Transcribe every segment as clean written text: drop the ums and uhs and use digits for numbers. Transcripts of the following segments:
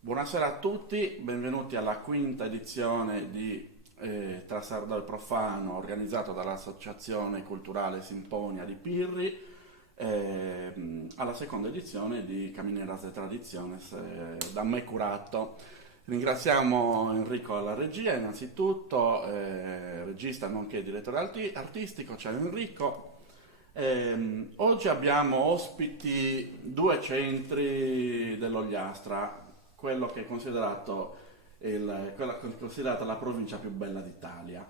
Buonasera a tutti, benvenuti alla quinta edizione di Trasardo il Profano, organizzato dall'Associazione Culturale Simponia di Pirri, alla seconda edizione di Camineras de Tradiciones, da me curato. Ringraziamo Enrico alla regia, innanzitutto, regista nonché direttore artistico. Ciao Enrico. Oggi abbiamo ospiti due centri dell'Ogliastra, quello che è considerato quella che è considerata la provincia più bella d'Italia.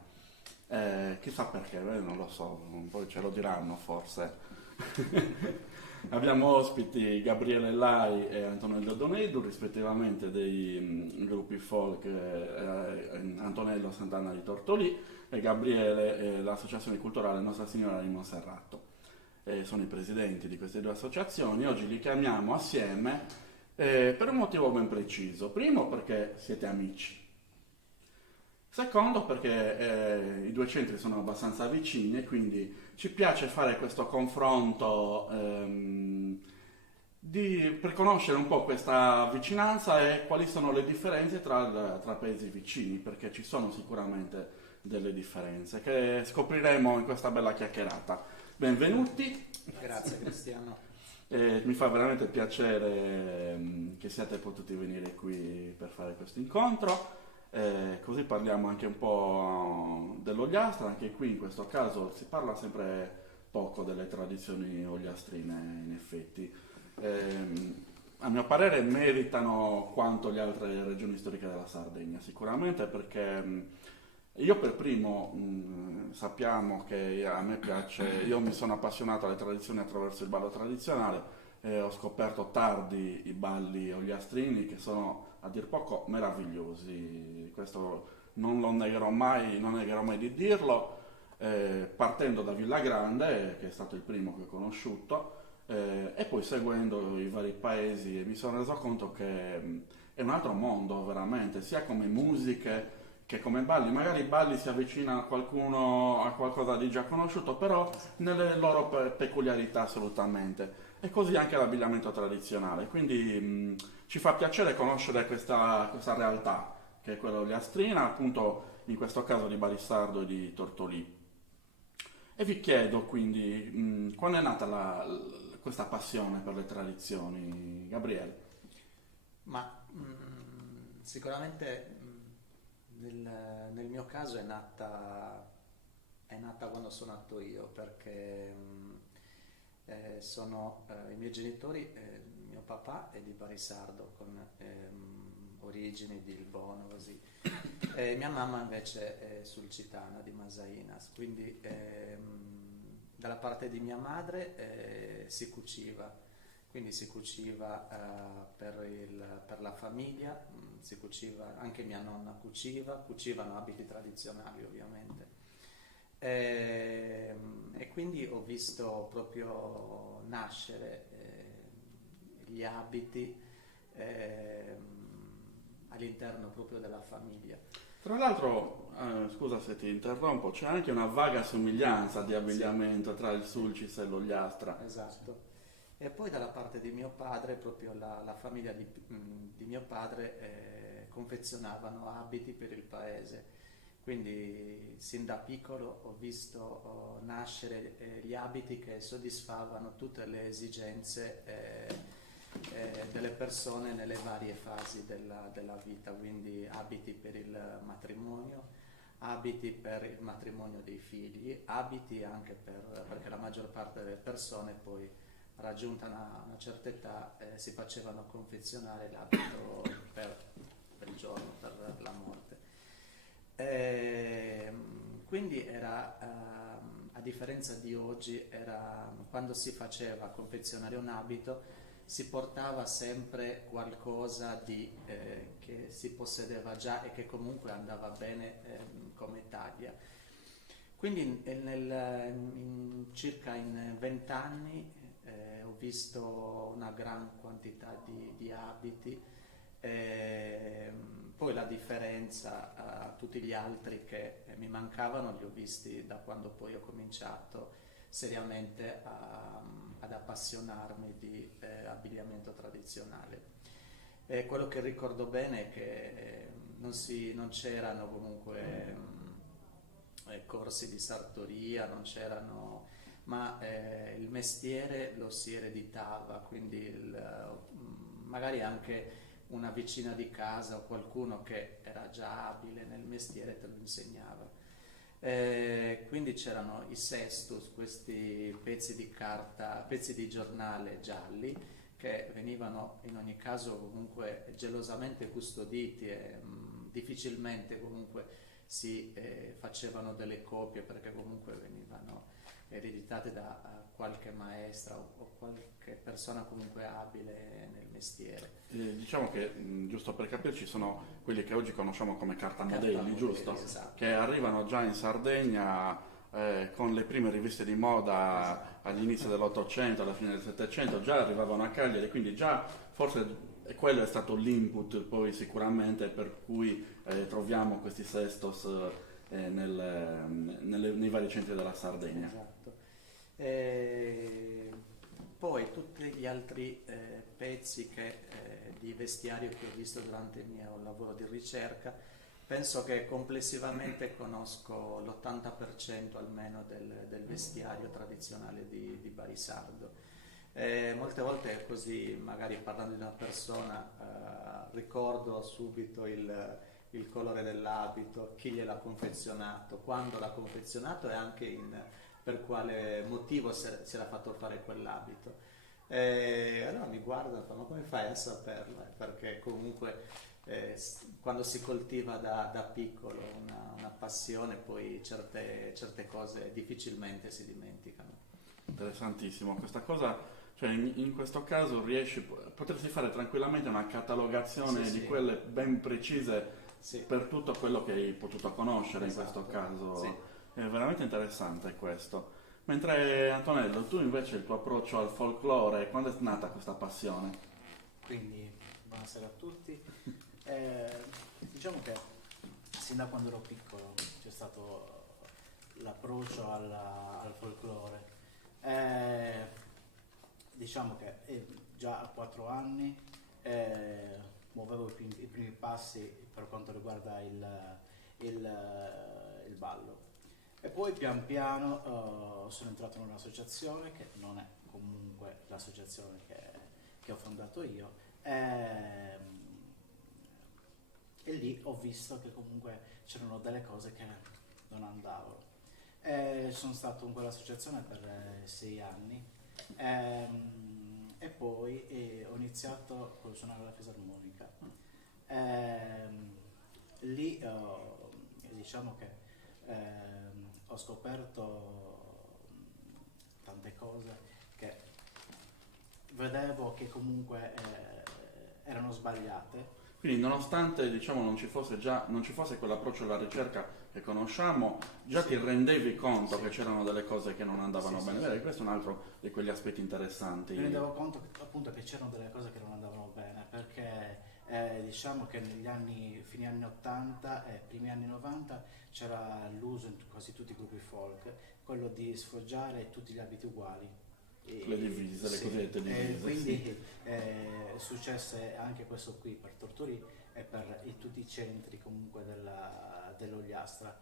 Chissà perché, non lo so, poi ce lo diranno forse. Abbiamo ospiti Gabriele Lai e Antonello Donedu, rispettivamente dei gruppi folk Antonello Sant'Anna di Tortolì e Gabriele l'Associazione Culturale Nostra Signora di Monserrato. Sono i presidenti di queste due associazioni. Oggi li chiamiamo assieme per un motivo ben preciso. Primo, perché siete amici. Secondo, perché i due centri sono abbastanza vicini e quindi ci piace fare questo confronto per conoscere un po' questa vicinanza e quali sono le differenze tra paesi vicini, perché ci sono sicuramente delle differenze che scopriremo in questa bella chiacchierata. Benvenuti. Grazie Cristiano. Mi fa veramente piacere che siate potuti venire qui per fare questo incontro, così parliamo anche un po' dell'Ogliastra. Anche qui in questo caso si parla sempre poco delle tradizioni ogliastrine, in effetti. A mio parere meritano quanto le altre regioni storiche della Sardegna, sicuramente, perché io per primo sappiamo che a me piace, io mi sono appassionato alle tradizioni attraverso il ballo tradizionale e ho scoperto tardi i balli ogliastrini che sono a dir poco meravigliosi. Questo non lo negherò mai, non negherò mai di dirlo, partendo da Villagrande, che è stato il primo che ho conosciuto, e poi seguendo i vari paesi mi sono reso conto che è un altro mondo veramente, sia come musiche che come balli. Magari i balli si avvicinano a qualcuno, a qualcosa di già conosciuto, però nelle loro peculiarità assolutamente. E così anche l'abbigliamento tradizionale. Quindi ci fa piacere conoscere questa realtà, che è quella ogliastrina, appunto in questo caso di Barissardo e di Tortolì. E vi chiedo quindi, quando è nata questa passione per le tradizioni, Gabriele? Ma sicuramente nel mio caso è nata quando sono nato io, perché i miei genitori, mio papà è di Barissardo con origini di Ilbono, così. Mia mamma invece è sulcitana di Masainas, quindi dalla parte di mia madre si cuciva, quindi si cuciva per la famiglia, si cuciva, anche mia nonna cucivano abiti tradizionali ovviamente. E quindi ho visto proprio nascere gli abiti all'interno proprio della famiglia. Tra l'altro, scusa se ti interrompo, c'è anche una vaga somiglianza di abbigliamento tra il Sulcis e l'Ogliastra. Esatto. E poi dalla parte di mio padre, proprio la famiglia di mio padre confezionavano abiti per il paese. Quindi sin da piccolo ho visto nascere gli abiti che soddisfavano tutte le esigenze delle persone nelle varie fasi della vita, quindi abiti per il matrimonio, abiti per il matrimonio dei figli, abiti anche perché la maggior parte delle persone poi raggiunta una certa età si facevano confezionare l'abito per il giorno, per la morte. Quindi era, a differenza di oggi, quando si faceva confezionare un abito si portava sempre qualcosa che si possedeva già e che comunque andava bene come taglia. Quindi circa in 20 anni ho visto una gran quantità di abiti, poi la differenza a tutti gli altri che mi mancavano li ho visti da quando poi ho cominciato seriamente ad appassionarmi di abbigliamento tradizionale. Quello che ricordo bene è che non c'erano comunque corsi di sartoria, non c'erano, ma il mestiere lo si ereditava, quindi magari anche una vicina di casa o qualcuno che era già abile nel mestiere te lo insegnava. Quindi c'erano i cestus, questi pezzi di carta, pezzi di giornale gialli che venivano in ogni caso comunque gelosamente custoditi e difficilmente comunque si facevano delle copie perché comunque venivano ereditate da qualche maestra o qualche persona comunque abile nel mestiere. Diciamo che, giusto per capirci, sono quelli che oggi conosciamo come cartamodelli, giusto? Esatto. Che arrivano già in Sardegna con le prime riviste di moda Esatto. all'inizio dell'Ottocento, alla fine del Settecento, già arrivavano a Cagliari, quindi già forse quello è stato l'input poi sicuramente per cui troviamo questi cestos nei vari centri della Sardegna. Esatto. Poi tutti gli altri pezzi di vestiario che ho visto durante il mio lavoro di ricerca, penso che complessivamente conosco l'80% almeno del vestiario tradizionale di Barisardo. Molte volte così, magari parlando di una persona, ricordo subito il colore dell'abito, chi gliel'ha confezionato, quando l'ha confezionato e anche per quale motivo si era fatto fare quell'abito. Allora mi guardano e fanno: ma come fai a saperlo? Perché comunque quando si coltiva da piccolo una passione, poi certe cose difficilmente si dimenticano. Interessantissimo, questa cosa, cioè in questo caso potresti fare tranquillamente una catalogazione Sì, di sì. quelle ben precise Sì. per tutto quello che hai potuto conoscere. Esatto. In questo caso Sì. è veramente interessante questo. Mentre Antonello, tu invece il tuo approccio al folklore, quando è nata questa passione? Quindi, buonasera a tutti. Diciamo che sin da quando ero piccolo c'è stato l'approccio al folklore. Diciamo che già a 4 anni muovevo i primi passi per quanto riguarda il ballo. E poi pian piano sono entrato in un'associazione che non è comunque l'associazione che ho fondato io, e lì ho visto che comunque c'erano delle cose che non andavano. Sono stato in quell'associazione per 6 anni, e poi ho iniziato col suonare la fisarmonica. Lì diciamo che ho scoperto tante cose che vedevo che comunque erano sbagliate. Quindi nonostante diciamo non ci fosse quell'approccio alla ricerca che conosciamo, già Sì. ti rendevi conto Sì. che c'erano delle cose che non andavano Sì, bene. sì, Vedi, sì. questo è un altro di quegli aspetti interessanti. Mi rendevo conto appunto che c'erano delle cose che non andavano bene, perché diciamo che negli anni, fine anni 80 e primi anni 90 c'era l'uso in quasi tutti i gruppi folk, quello di sfoggiare tutti gli abiti uguali. Le divise, le Sì. cosiddette divise. Quindi sì. successe anche questo qui per Tortorì e per tutti i centri comunque dell'Ogliastra.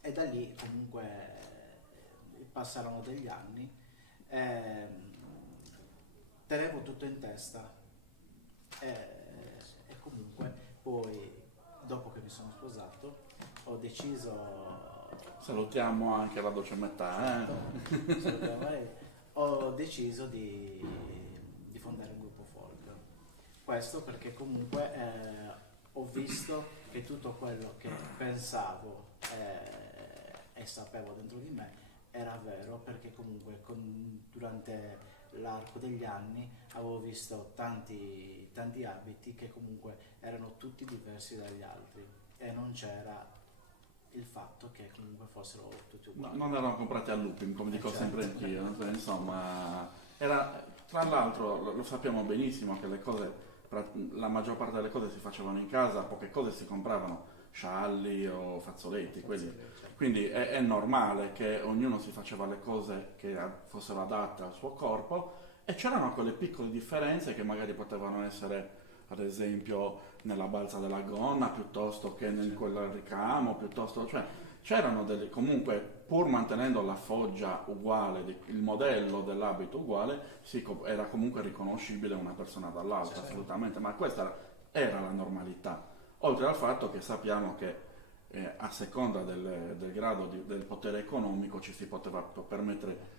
E da lì comunque passarono degli anni, tenevo tutto in testa, e comunque poi dopo che mi sono sposato ho deciso, Salutiamo anche la dolce metà. ho deciso di fondare un gruppo folk. Questo perché comunque ho visto che tutto quello che pensavo e sapevo dentro di me era vero, perché comunque durante l'arco degli anni avevo visto tanti abiti che comunque erano tutti diversi dagli altri e non c'era il fatto che comunque fossero tutti No, uguali. non erano comprati al looping, come dico Certo. sempre anch'io, no? Insomma, tra l'altro lo sappiamo benissimo che le cose, la maggior parte delle cose si facevano in casa, poche cose si compravano, scialli o fazzoletti, quindi è normale che ognuno si faceva le cose che fossero adatte al suo corpo e c'erano quelle piccole differenze che magari potevano essere, ad esempio, nella balza della gonna piuttosto che in quel ricamo, piuttosto, cioè c'erano delle, comunque pur mantenendo la foggia uguale, il modello dell'abito uguale, era comunque riconoscibile una persona dall'altra, Certo. assolutamente, ma questa era la normalità. Oltre al fatto che sappiamo che a seconda del grado del potere economico ci si poteva permettere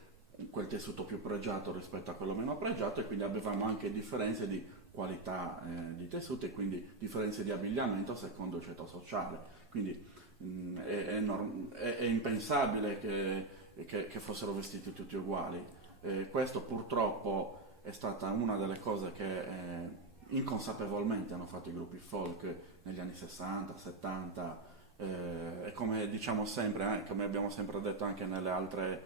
quel tessuto più pregiato rispetto a quello meno pregiato e quindi avevamo anche differenze di qualità di tessuto e quindi differenze di abbigliamento secondo il ceto sociale. Quindi è impensabile che fossero vestiti tutti uguali. Questo purtroppo è stata una delle cose che inconsapevolmente hanno fatto i gruppi folk negli anni 60, 70 e come diciamo sempre, come abbiamo sempre detto anche negli altri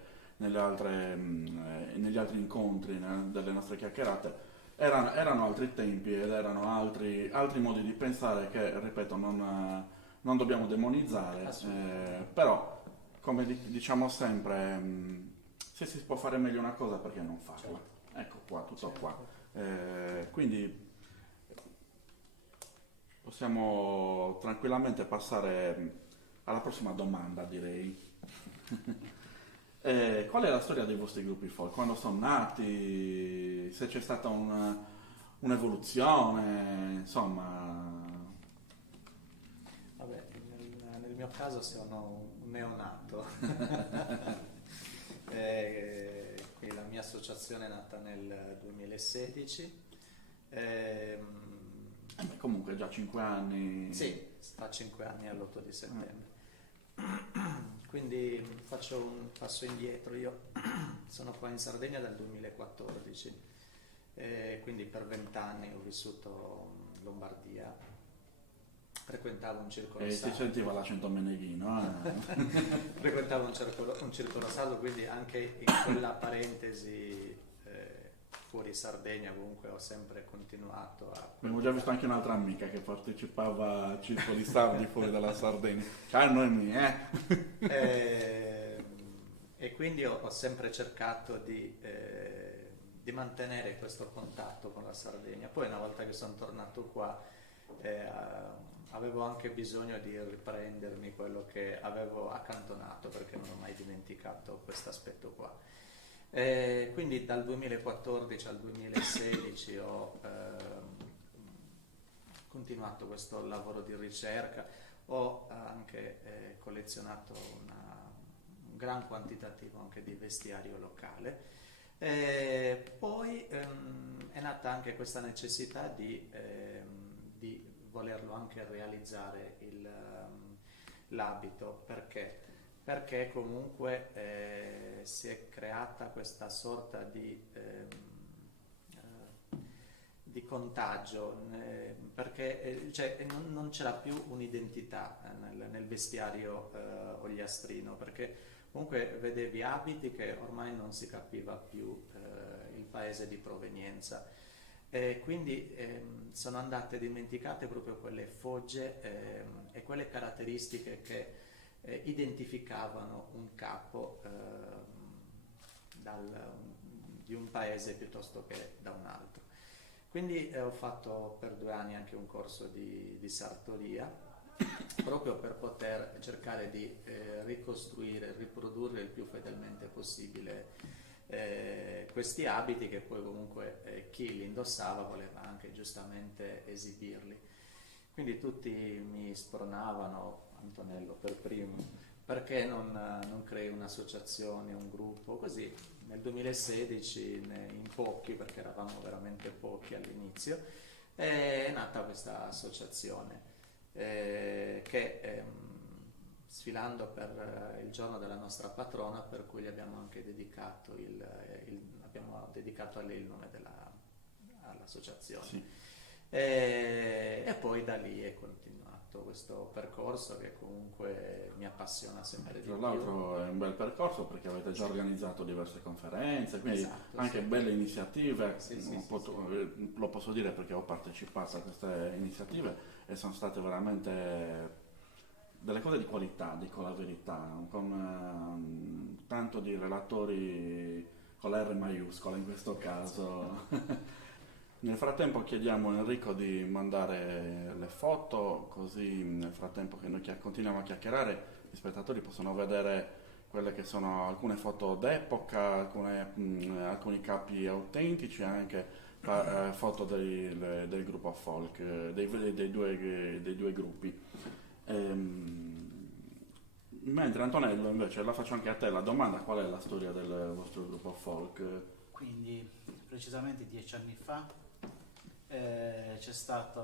incontri delle nostre chiacchierate, erano altri tempi ed erano altri modi di pensare che, ripeto, non dobbiamo demonizzare, però, come diciamo sempre, se si può fare meglio una cosa, perché non farla? Certo. Ecco qua, tutto Certo. qua. Quindi possiamo tranquillamente passare alla prossima domanda, direi. Qual è la storia dei vostri gruppi folk? Quando sono nati? Se c'è stata un'evoluzione, insomma. Vabbè, nel mio caso sono un neonato. Qui la mia associazione è nata nel 2016. Beh, comunque già 5 anni. Sì, fa 5 anni all'8 di settembre. Quindi faccio un passo indietro. Io sono qua in Sardegna dal 2014, quindi per 20 anni ho vissuto in Lombardia. Frequentavo un circolo E si sardo. sentiva l'accento meneghino. Frequentavo un circolo sardo, quindi anche in quella parentesi fuori Sardegna comunque ho sempre continuato a... Abbiamo già visto anche un'altra amica che partecipava a circoli sardi fuori dalla Sardegna. Ciao Noemi, E quindi ho sempre cercato di mantenere questo contatto con la Sardegna. Poi una volta che sono tornato qua avevo anche bisogno di riprendermi quello che avevo accantonato, perché non ho mai dimenticato questo aspetto qua. Quindi dal 2014 al 2016 ho continuato questo lavoro di ricerca, ho anche collezionato un gran quantitativo anche di vestiario locale. Poi è nata anche questa necessità di volerlo anche realizzare l'abito, perché comunque si è creata questa sorta di contagio, perché cioè, non c'era più un'identità nel vestiario ogliastrino, perché comunque vedevi abiti che ormai non si capiva più il paese di provenienza. Quindi sono andate dimenticate proprio quelle fogge e quelle caratteristiche che identificavano un capo di un paese piuttosto che da un altro. Quindi ho fatto per 2 anni anche un corso di sartoria, proprio per poter cercare di ricostruire, riprodurre il più fedelmente possibile questi abiti, che poi comunque chi li indossava voleva anche giustamente esibirli. Quindi tutti mi spronavano, Antonello per primo, perché non crei un'associazione, un gruppo, così. Nel 2016 in pochi, perché eravamo veramente pochi all'inizio, è nata questa associazione che sfilando per il giorno della nostra patrona, per cui gli abbiamo anche dedicato abbiamo dedicato a lei il nome all'associazione. Sì. E poi da lì è continuato. tutto questo percorso che comunque mi appassiona sempre di Tra più. l'altro è un bel percorso perché avete già organizzato diverse conferenze, quindi Esatto, anche sì. belle iniziative. Lo posso dire perché ho partecipato a queste iniziative e sono state veramente delle cose di qualità, dico la verità, con tanto di relatori con la R maiuscola in questo caso. Nel frattempo chiediamo a Enrico di mandare le foto, così nel frattempo che noi continuiamo a chiacchierare, gli spettatori possono vedere quelle che sono alcune foto d'epoca, alcuni capi autentici, anche foto del gruppo folk, dei due gruppi. Mentre Antonello invece la faccio anche a te la domanda, qual è la storia del vostro gruppo folk? Quindi precisamente 10 anni fa c'è stata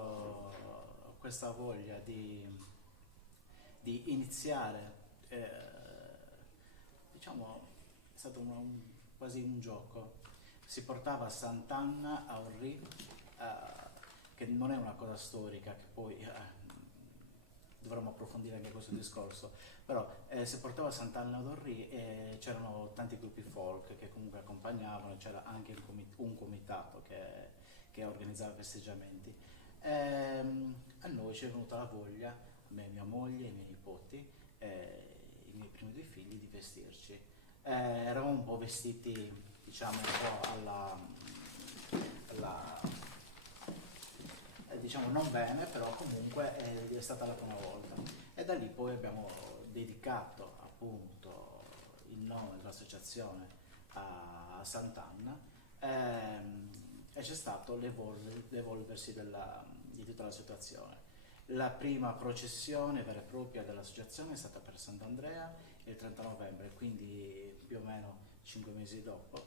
questa voglia di iniziare, diciamo, è stato quasi un gioco. Si portava a Sant'Anna a Orri, che non è una cosa storica, che poi dovremmo approfondire anche questo discorso, però si portava a Sant'Anna ad Orri e c'erano tanti gruppi folk che comunque accompagnavano, c'era anche un comitato che organizzava festeggiamenti. A noi ci è venuta la voglia, a me, mia moglie, i miei nipoti, i miei primi due figli, di vestirci. Eravamo un po' vestiti, diciamo, un po' diciamo non bene, però comunque è stata la prima volta. E da lì poi abbiamo dedicato appunto il nome dell'associazione a Sant'Anna, e c'è stato l'evolversi di tutta la situazione. La prima processione vera e propria dell'associazione è stata per Sant'Andrea il 30 novembre, quindi più o meno 5 mesi dopo.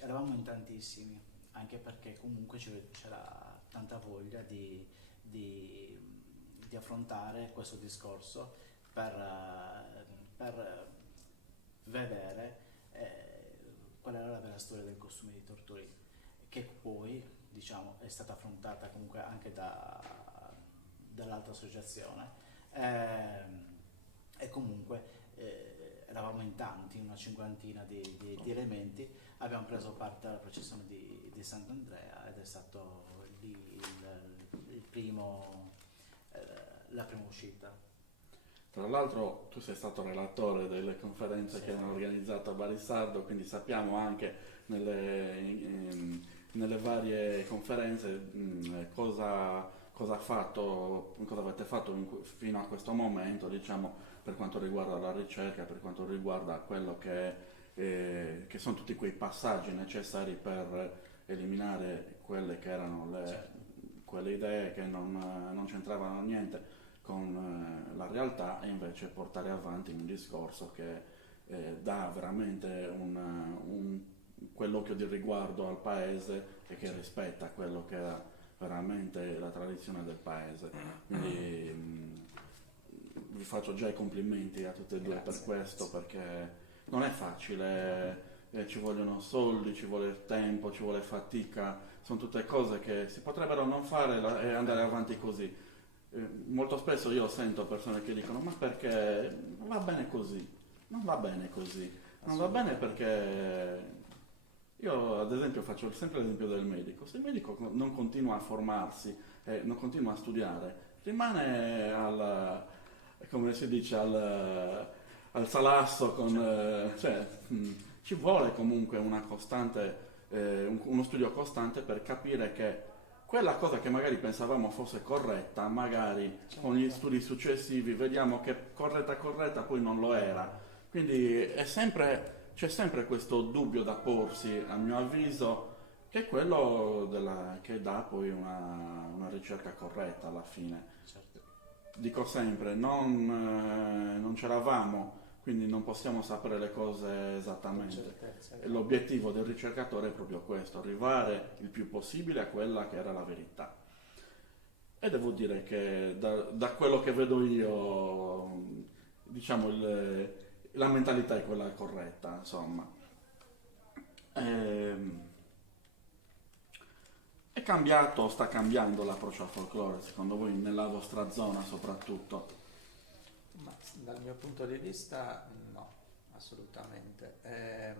Eravamo in tantissimi, anche perché comunque c'era tanta voglia di affrontare questo discorso per vedere qual era la vera storia del costume di Tortolì, che poi, diciamo, è stata affrontata comunque anche dall'altra associazione, e comunque eravamo in tanti, una cinquantina di elementi. Abbiamo preso parte alla processione di Sant'Andrea ed è stato lì la prima uscita. Tra l'altro tu sei stato relatore delle conferenze che hanno organizzato a Barisardo, quindi sappiamo anche nelle varie conferenze cosa avete fatto fino a questo momento, diciamo, per quanto riguarda la ricerca, per quanto riguarda quello che sono tutti quei passaggi necessari per eliminare quelle che erano quelle idee che non c'entravano niente con la realtà, e invece portare avanti un discorso che dà veramente quell'occhio di riguardo al paese e che rispetta quello che era veramente la tradizione del paese. Quindi vi faccio già i complimenti a tutte e due. Grazie, per questo, grazie. perché non è facile, ci vogliono soldi, ci vuole tempo, ci vuole fatica, sono tutte cose che si potrebbero non fare e andare avanti così. Molto spesso io sento persone che dicono: ma perché va bene così? Non va bene così, non va bene perché io ad esempio faccio sempre l'esempio del medico. Se il medico non continua a formarsi, non continua a studiare, rimane come si dice, al salasso ci vuole comunque una costante, uno studio costante per capire che quella cosa che magari pensavamo fosse corretta, magari con gli studi successivi vediamo che corretta poi non lo era. Quindi c'è sempre questo dubbio da porsi, a mio avviso, che è quello che dà poi una ricerca corretta alla fine. Certo. Dico sempre, non c'eravamo, quindi non possiamo sapere le cose esattamente. Certezza. E l'obiettivo del ricercatore è proprio questo: arrivare il più possibile a quella che era la verità. E devo dire che da quello che vedo io, diciamo, la mentalità è quella corretta, insomma. È cambiato, sta cambiando l'approccio al folklore, secondo voi, nella vostra zona soprattutto? Ma dal mio punto di vista no, assolutamente.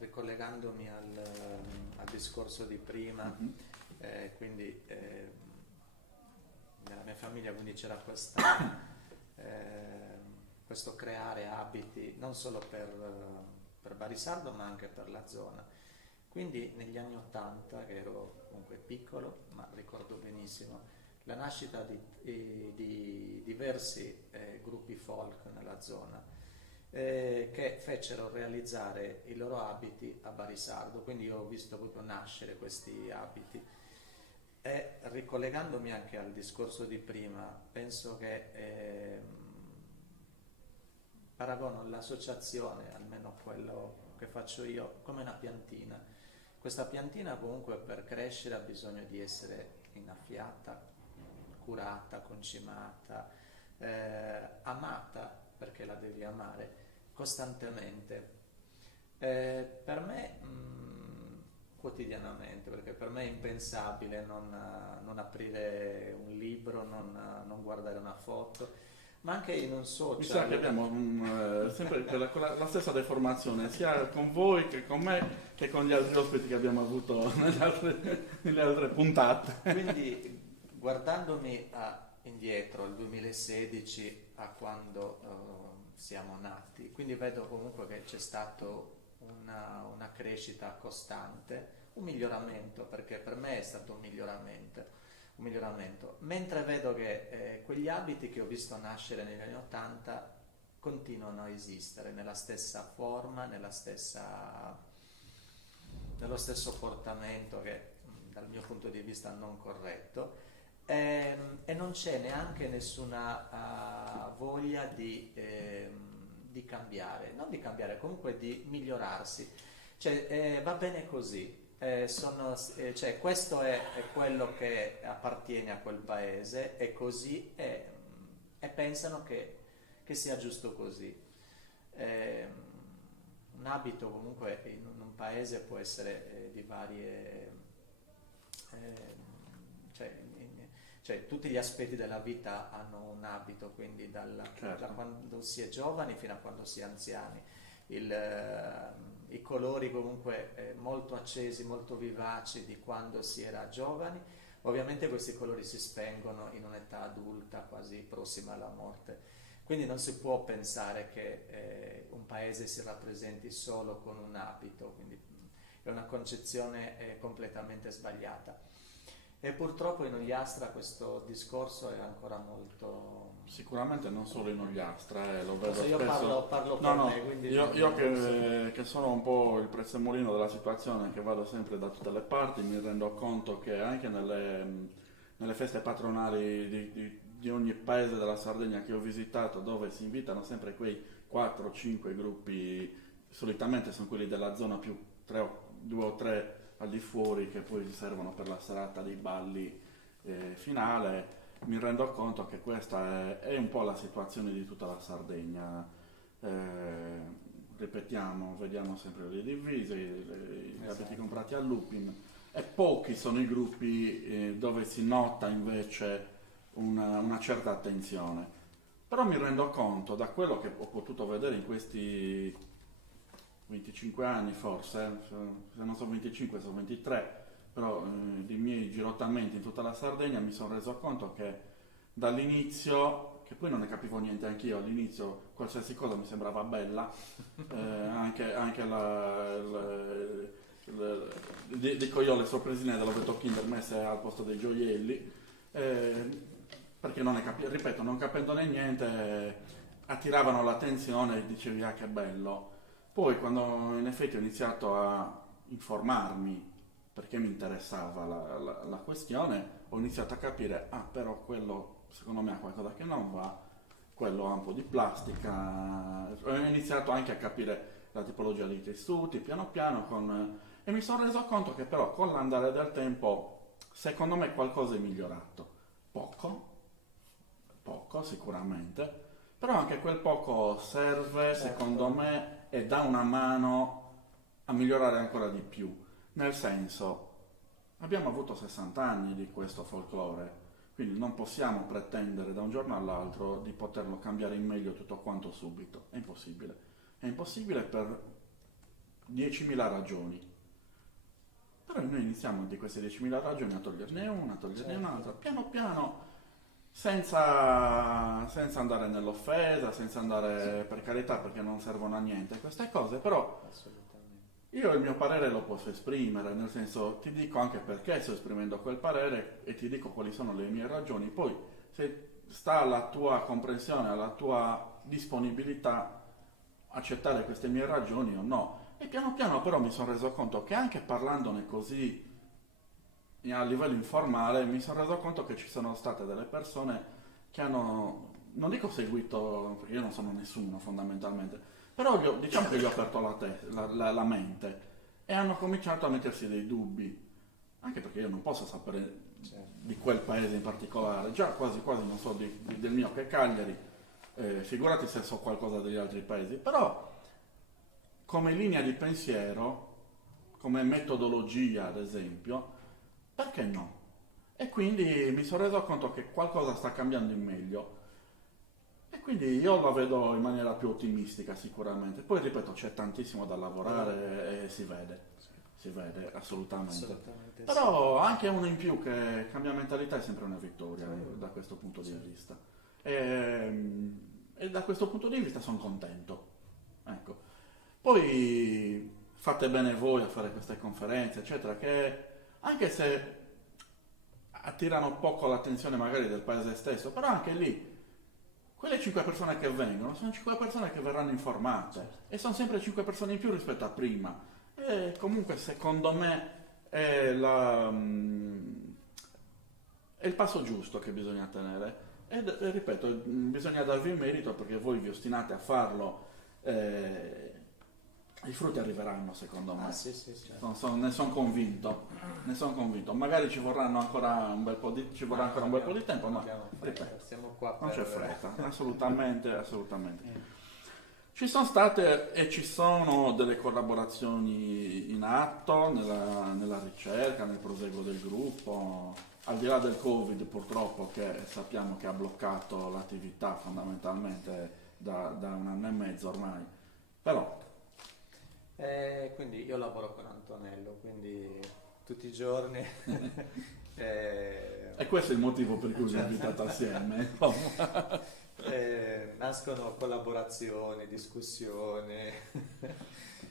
Ricollegandomi al discorso di prima, Mhm. quindi nella mia famiglia quindi c'era questo creare abiti non solo per Barisardo ma anche per la zona. Quindi negli anni '80, che ero comunque piccolo, ma ricordo benissimo, la nascita di diversi gruppi folk nella zona che fecero realizzare i loro abiti a Barisardo, quindi io ho visto proprio nascere questi abiti. E ricollegandomi anche al discorso di prima, penso che paragono l'associazione, almeno quello che faccio io, come una piantina. Questa piantina comunque per crescere ha bisogno di essere innaffiata, curata, concimata, amata, perché la devi amare costantemente. Per me quotidianamente, perché per me è impensabile non aprire un libro, non guardare una foto, ma anche in un Mi sa che social. abbiamo sempre la stessa deformazione, sia con voi che con me, che con gli altri ospiti che abbiamo avuto nelle altre puntate. Quindi guardandomi indietro al 2016, a quando siamo nati, quindi vedo comunque che c'è stato una crescita costante, un miglioramento, perché per me è stato un miglioramento. Mentre vedo che quegli abiti che ho visto nascere negli anni '80 continuano a esistere nella stessa forma, nello stesso portamento che dal mio punto di vista non corretto, e non c'è neanche nessuna voglia di cambiare, non di cambiare, comunque di migliorarsi. Cioè, va bene così. Cioè, questo è quello che appartiene a quel paese, è così, e pensano che sia giusto così. Un abito comunque in un paese può essere di varie, cioè tutti gli aspetti della vita hanno un abito, quindi Certo. da quando si è giovani fino a quando si è anziani. I colori comunque molto accesi, molto vivaci di quando si era giovani. Ovviamente questi colori si spengono in un'età adulta, quasi prossima alla morte. Quindi non si può pensare che un paese si rappresenti solo con un abito, quindi è una concezione completamente sbagliata. E purtroppo in Ogliastra questo discorso è ancora molto... Sicuramente non solo in Ogliastra, lo vedo Io spesso. parlo No, per me, quindi io non so. che sono un po' il prezzemolino della situazione, che vado sempre da tutte le parti, mi rendo conto che anche nelle feste patronali di ogni paese della Sardegna che ho visitato, dove si invitano sempre quei 4-5 gruppi, solitamente sono quelli della zona più 2 o 3 al di fuori, che poi servono per la serata dei balli finale. Mi rendo conto che questa è un po' la situazione di tutta la Sardegna. Ripetiamo, vediamo sempre le divise, gli abiti comprati a Lupin, e pochi sono i gruppi dove si nota invece una certa attenzione. Però mi rendo conto, da quello che ho potuto vedere in questi 25 anni forse, se non sono 25 sono 23, però dei miei girottamenti in tutta la Sardegna mi sono reso conto che dall'inizio, che poi non ne capivo niente anch'io, all'inizio qualsiasi cosa mi sembrava bella, anche dico io, le sorpresine dell'ovetto Kinder messe al posto dei gioielli, perché ripeto, non capendone niente, attiravano l'attenzione e dicevi ah che bello. Poi quando in effetti ho iniziato a informarmi, perché mi interessava la questione, ho iniziato a capire, però quello secondo me ha qualcosa che non va, quello ha un po' di plastica, ho iniziato anche a capire la tipologia dei tessuti, piano piano, e mi sono reso conto che però con l'andare del tempo, secondo me qualcosa è migliorato, poco sicuramente, però anche quel poco serve, Certo. secondo me, e dà una mano a migliorare ancora di più. Nel senso, abbiamo avuto 60 anni di questo folklore, quindi non possiamo pretendere da un giorno all'altro di poterlo cambiare in meglio tutto quanto subito. È impossibile. È impossibile per 10.000 ragioni. Però noi iniziamo di queste 10.000 ragioni a toglierne una, a toglierne un'altra, piano piano, senza andare nell'offesa, senza andare per carità, perché non servono a niente queste cose, però Assolutamente. io il mio parere lo posso esprimere, nel senso ti dico anche perché sto esprimendo quel parere e ti dico quali sono le mie ragioni, poi se sta alla tua comprensione, alla tua disponibilità accettare queste mie ragioni o no. E piano piano però mi sono reso conto che anche parlandone così a livello informale mi sono reso conto che ci sono state delle persone che hanno, non dico seguito, perché io non sono nessuno fondamentalmente, però diciamo che gli ho aperto la mente e hanno cominciato a mettersi dei dubbi, anche perché io non posso sapere di quel paese in particolare, già quasi quasi non so del mio che è Cagliari, figurati se so qualcosa degli altri paesi, però come linea di pensiero, come metodologia ad esempio, perché no? E quindi mi sono reso conto che qualcosa sta cambiando in meglio e quindi io la vedo in maniera più ottimistica sicuramente. Poi ripeto, c'è tantissimo da lavorare e si vede assolutamente. Assolutamente sì. Però anche uno in più che cambia mentalità è sempre una vittoria da questo punto di vista. E da questo punto di vista sono contento. Ecco. Poi fate bene voi a fare queste conferenze, eccetera, che anche se attirano poco l'attenzione magari del paese stesso, però anche lì quelle 5 persone che vengono sono 5 persone che verranno informate e sono sempre 5 persone in più rispetto a prima. E comunque secondo me è il passo giusto che bisogna tenere. E ripeto, bisogna darvi il merito perché voi vi ostinate a farlo. I frutti arriveranno secondo me. Sì, sì, sì. Ne sono convinto. Magari ci vorranno ancora un bel po' di tempo, ma ripeto, Siamo qua non c'è per... fretta, assolutamente. Ci sono state e ci sono delle collaborazioni in atto nella ricerca, nel proseguo del gruppo, al di là del Covid purtroppo che sappiamo che ha bloccato l'attività fondamentalmente da 1 anno e mezzo ormai, però quindi io lavoro con Antonello, quindi tutti i giorni... e questo è il motivo per cui vi ho invitato assieme. Nascono collaborazioni, discussioni,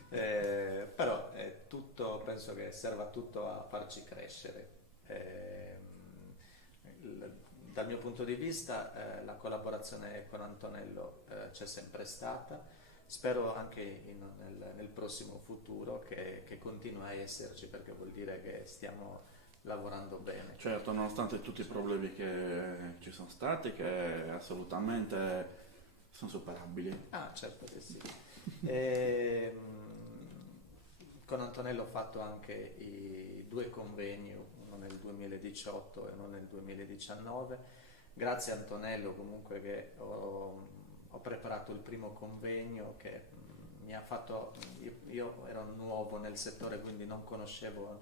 però tutto, penso che serva tutto a farci crescere. Dal mio punto di vista la collaborazione con Antonello c'è sempre stata, spero anche nel prossimo futuro che continua a esserci, perché vuol dire che stiamo lavorando bene. Certo, nonostante tutti i problemi che ci sono stati, che assolutamente sono superabili. Ah, certo che sì. Con Antonello ho fatto anche i 2 convegni, uno nel 2018 e uno nel 2019. Grazie a Antonello comunque che ho preparato il primo convegno che mi ha fatto... Io ero nuovo nel settore, quindi non conoscevo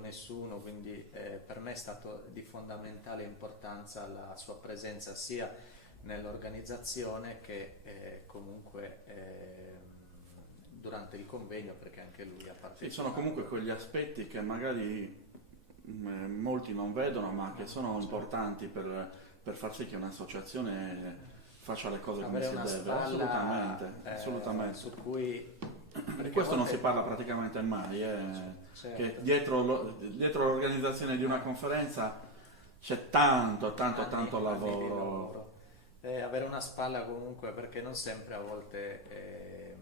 nessuno, quindi per me è stato di fondamentale importanza la sua presenza sia nell'organizzazione che comunque durante il convegno, perché anche lui ha partecipato. Sì, sono comunque quegli aspetti che magari molti non vedono, ma che sono importanti per far sì che un'associazione faccia le cose come Avere si una deve. spalla, Assolutamente. Su cui... Di questo non si parla praticamente mai, Certo. che dietro l'organizzazione di una conferenza c'è tanto Anni di lavoro. Avere una spalla comunque, perché non sempre a volte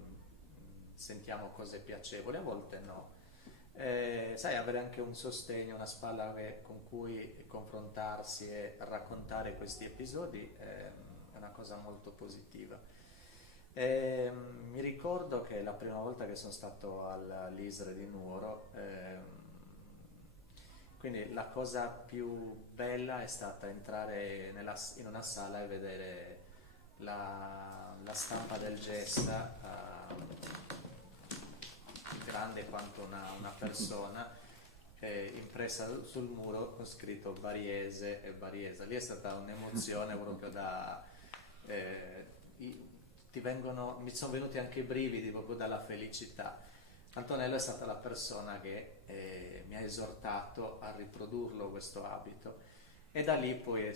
sentiamo cose piacevoli, a volte no. Sai, avere anche un sostegno, una spalla con cui confrontarsi e raccontare questi episodi è una cosa molto positiva. Mi ricordo che la prima volta che sono stato all'ISRE di Nuoro, quindi la cosa più bella è stata entrare in una sala e vedere la stampa del Gesta, grande quanto una persona, impressa sul muro con scritto Bariese e Bariesa. Lì è stata un'emozione proprio da... mi sono venuti anche i brividi proprio dalla felicità. Antonello è stata la persona che mi ha esortato a riprodurlo questo abito, e da lì poi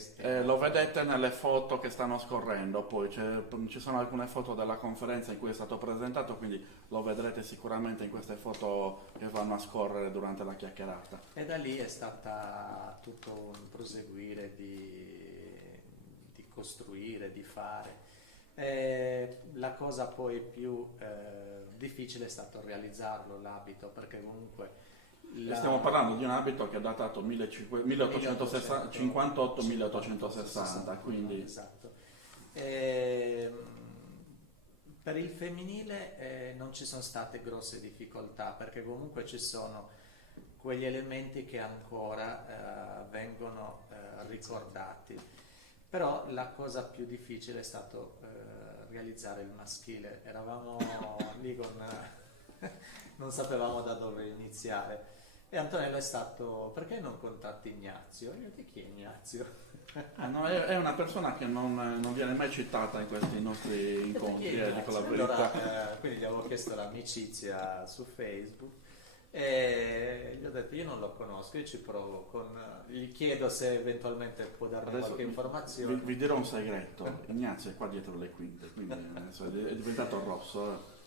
Lo vedete nelle foto che stanno scorrendo, poi ci sono alcune foto della conferenza in cui è stato presentato, quindi lo vedrete sicuramente in queste foto che vanno a scorrere durante la chiacchierata. E da lì è stata tutto un proseguire di costruire, di fare. La cosa poi più difficile è stato realizzarlo, l'abito, perché comunque Stiamo parlando di un abito che è datato 1858-1860, quindi... Esatto. Per il femminile non ci sono state grosse difficoltà, perché comunque ci sono quegli elementi che ancora vengono ricordati. Però la cosa più difficile è stato realizzare il maschile. Eravamo lì non sapevamo da dove iniziare. E Antonello è stato: perché non contatti Ignazio? E io: di chi è Ignazio? No, è una persona che non viene mai citata in questi nostri incontri, dico la verità. Allora, quindi gli avevo chiesto l'amicizia su Facebook e gli ho detto: io non lo conosco, io ci provo gli chiedo se eventualmente può darmi Adesso qualche informazione. vi dirò un segreto: Ignazio è qua dietro le quinte, quindi adesso è diventato rosso.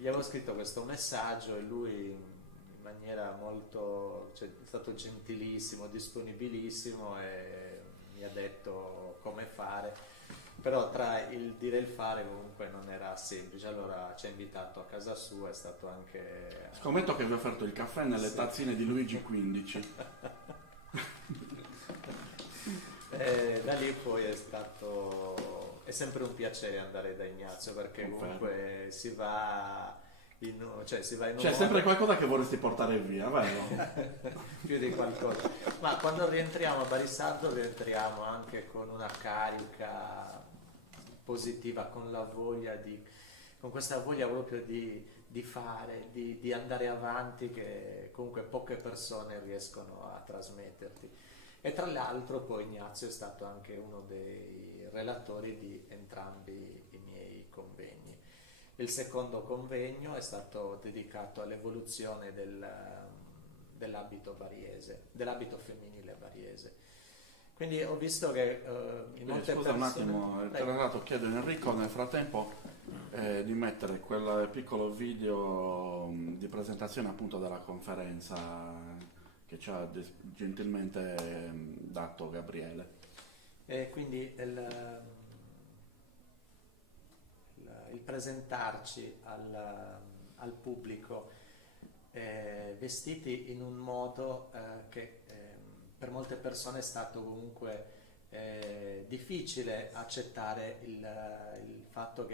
Gli avevo scritto questo messaggio e lui, in maniera molto, cioè, è stato gentilissimo, disponibilissimo, e mi ha detto come fare, però tra il dire e il fare comunque non era semplice. Allora ci ha invitato a casa sua, è stato anche... Scommetto che vi ho offerto il caffè nelle tazzine di Luigi XV. Da lì poi è sempre un piacere andare da Ignazio, perché comunque si va in un C'è modo... sempre qualcosa che vorresti portare via, vero? più di qualcosa. Ma quando rientriamo a Barisardo rientriamo anche con una carica positiva, con questa voglia proprio di fare, di andare avanti, che comunque poche persone riescono a trasmetterti. E tra l'altro poi Ignazio è stato anche uno dei relatori di entrambi i miei convegni. Il secondo convegno è stato dedicato all'evoluzione dell'abito bariese, dell'abito femminile bariese. Quindi ho visto che in molte Scusa un persone... attimo, tra l'altro chiedo a Enrico nel frattempo di mettere quel piccolo video di presentazione appunto della conferenza che ci ha gentilmente dato Gabriele. E quindi il presentarci al pubblico vestiti in un modo che per molte persone è stato comunque difficile accettare il fatto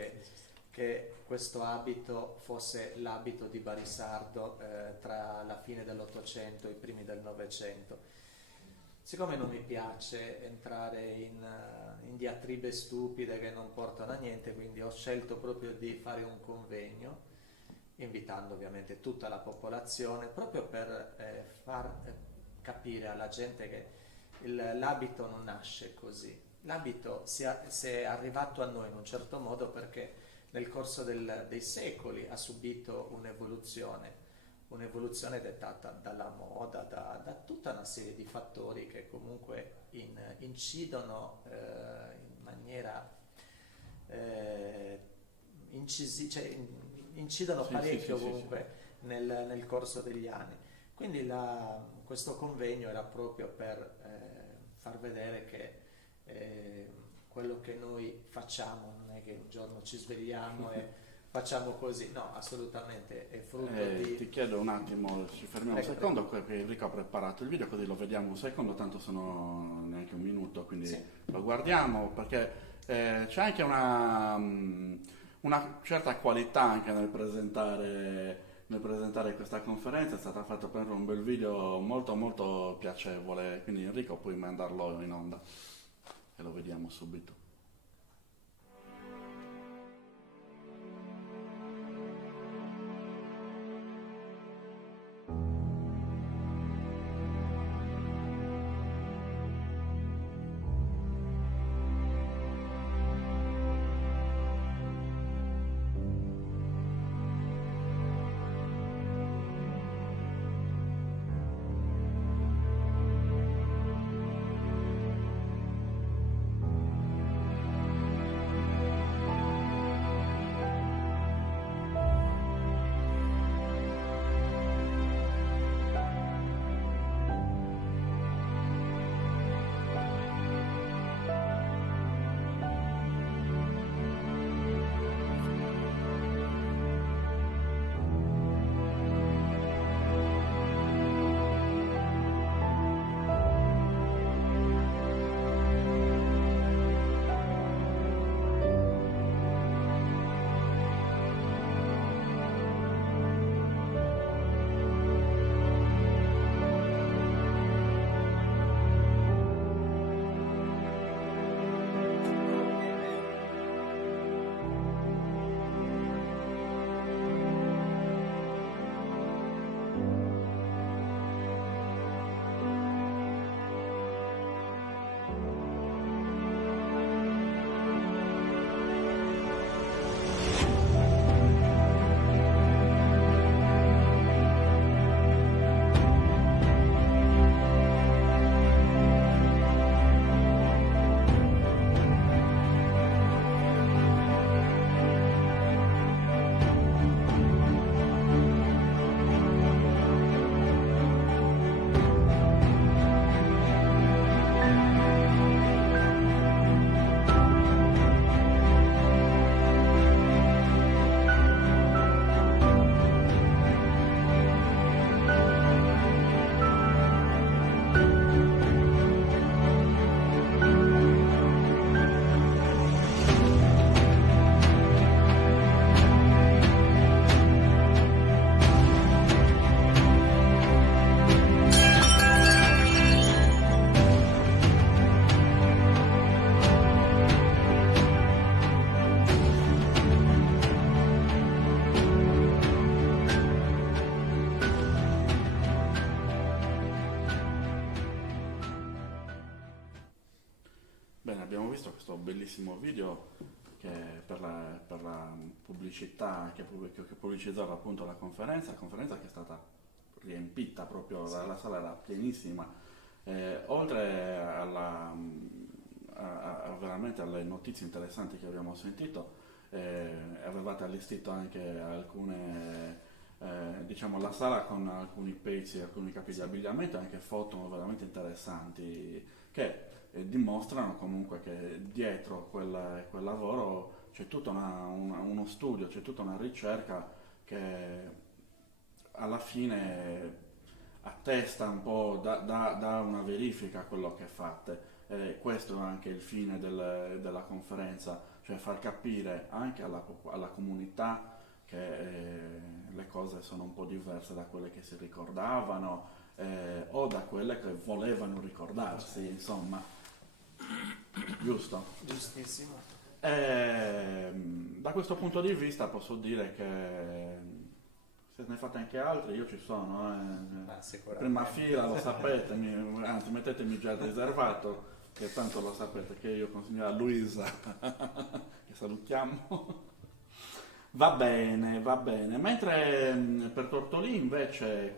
che questo abito fosse l'abito di Barisardo tra la fine dell'Ottocento e i primi del Novecento. Siccome non mi piace entrare in diatribe stupide che non portano a niente, quindi ho scelto proprio di fare un convegno, invitando ovviamente tutta la popolazione, proprio per far capire alla gente che l'abito non nasce così. L'abito è arrivato a noi in un certo modo perché nel corso dei secoli ha subito un'evoluzione dettata dalla moda, da tutta una serie di fattori che comunque incidono in maniera incidono parecchio comunque nel corso degli anni. Quindi questo convegno era proprio per far vedere che quello che noi facciamo non è che un giorno ci svegliamo e facciamo così, no, assolutamente è frutto di... Ti chiedo un attimo, ci fermiamo un secondo, perché Enrico ha preparato il video, così lo vediamo un secondo, tanto sono neanche un minuto, quindi sì, lo guardiamo, perché c'è anche una certa qualità anche nel presentare questa conferenza. È stata fatta per un bel video molto molto piacevole, quindi Enrico puoi mandarlo in onda e lo vediamo subito. Bene, abbiamo visto questo bellissimo video che per la pubblicità che pubblicizzava appunto la conferenza che è stata riempita proprio, la sala era pienissima. Oltre veramente alle notizie interessanti che abbiamo sentito, avevate allestito anche alcune, diciamo, la sala con alcuni pezzi, alcuni capi di abbigliamento e anche foto veramente interessanti che dimostrano comunque che dietro quel lavoro c'è tutto uno studio, c'è tutta una ricerca che alla fine attesta un po', dà una verifica a quello che fate. Questo è anche il fine della conferenza, cioè far capire anche alla comunità che le cose sono un po' diverse da quelle che si ricordavano o da quelle che volevano ricordarsi, insomma. Giusto? Giustissimo. Da questo punto di vista posso dire che se ne fate anche altri, io ci sono. Prima fila, lo sapete, anzi mettetemi già riservato, che tanto lo sapete che io consiglio a Luisa, che salutiamo. Va bene. Mentre per Tortolì invece,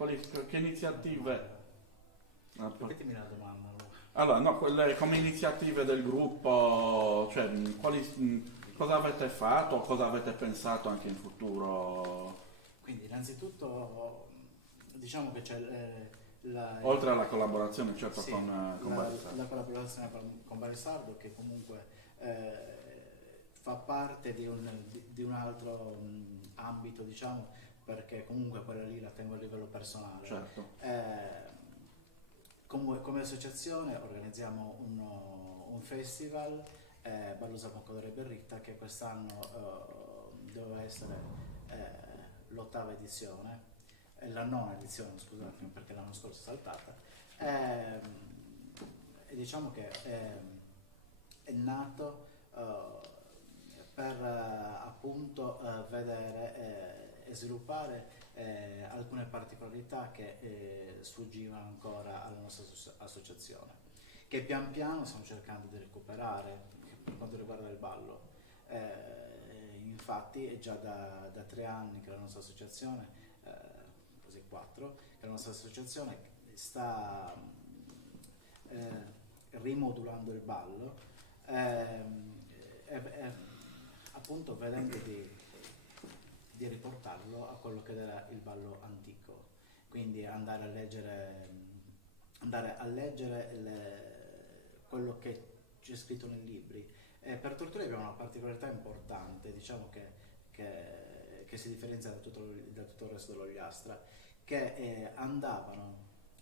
che iniziative? Ripetimi la domanda. Allora, no, come iniziative del gruppo, cioè cosa avete fatto, cosa avete pensato anche in futuro? Quindi innanzitutto diciamo che c'è oltre alla collaborazione, certo, sì, con la collaborazione con Balisardo, che comunque fa parte di un altro ambito, diciamo, perché comunque quella lì la tengo a livello personale. Certo. Come associazione organizziamo un festival, Ballusa Boccadore Berritta, che quest'anno doveva essere l'8ª edizione, la 9ª edizione, scusate, perché l'anno scorso è saltata, e diciamo che è nato per appunto vedere e sviluppare alcune particolarità che sfuggivano ancora alla nostra associazione, che pian piano stiamo cercando di recuperare per quanto riguarda il ballo. Infatti è già da 3 anni che la nostra associazione, quasi 4, che la nostra associazione sta rimodulando il ballo, appunto vedendo di riportarlo a quello che era il ballo antico, quindi andare a leggere quello che c'è scritto nei libri. Per Tortolì abbiamo una particolarità importante, diciamo che si differenzia da tutto il resto dell'Ogliastra, che andavano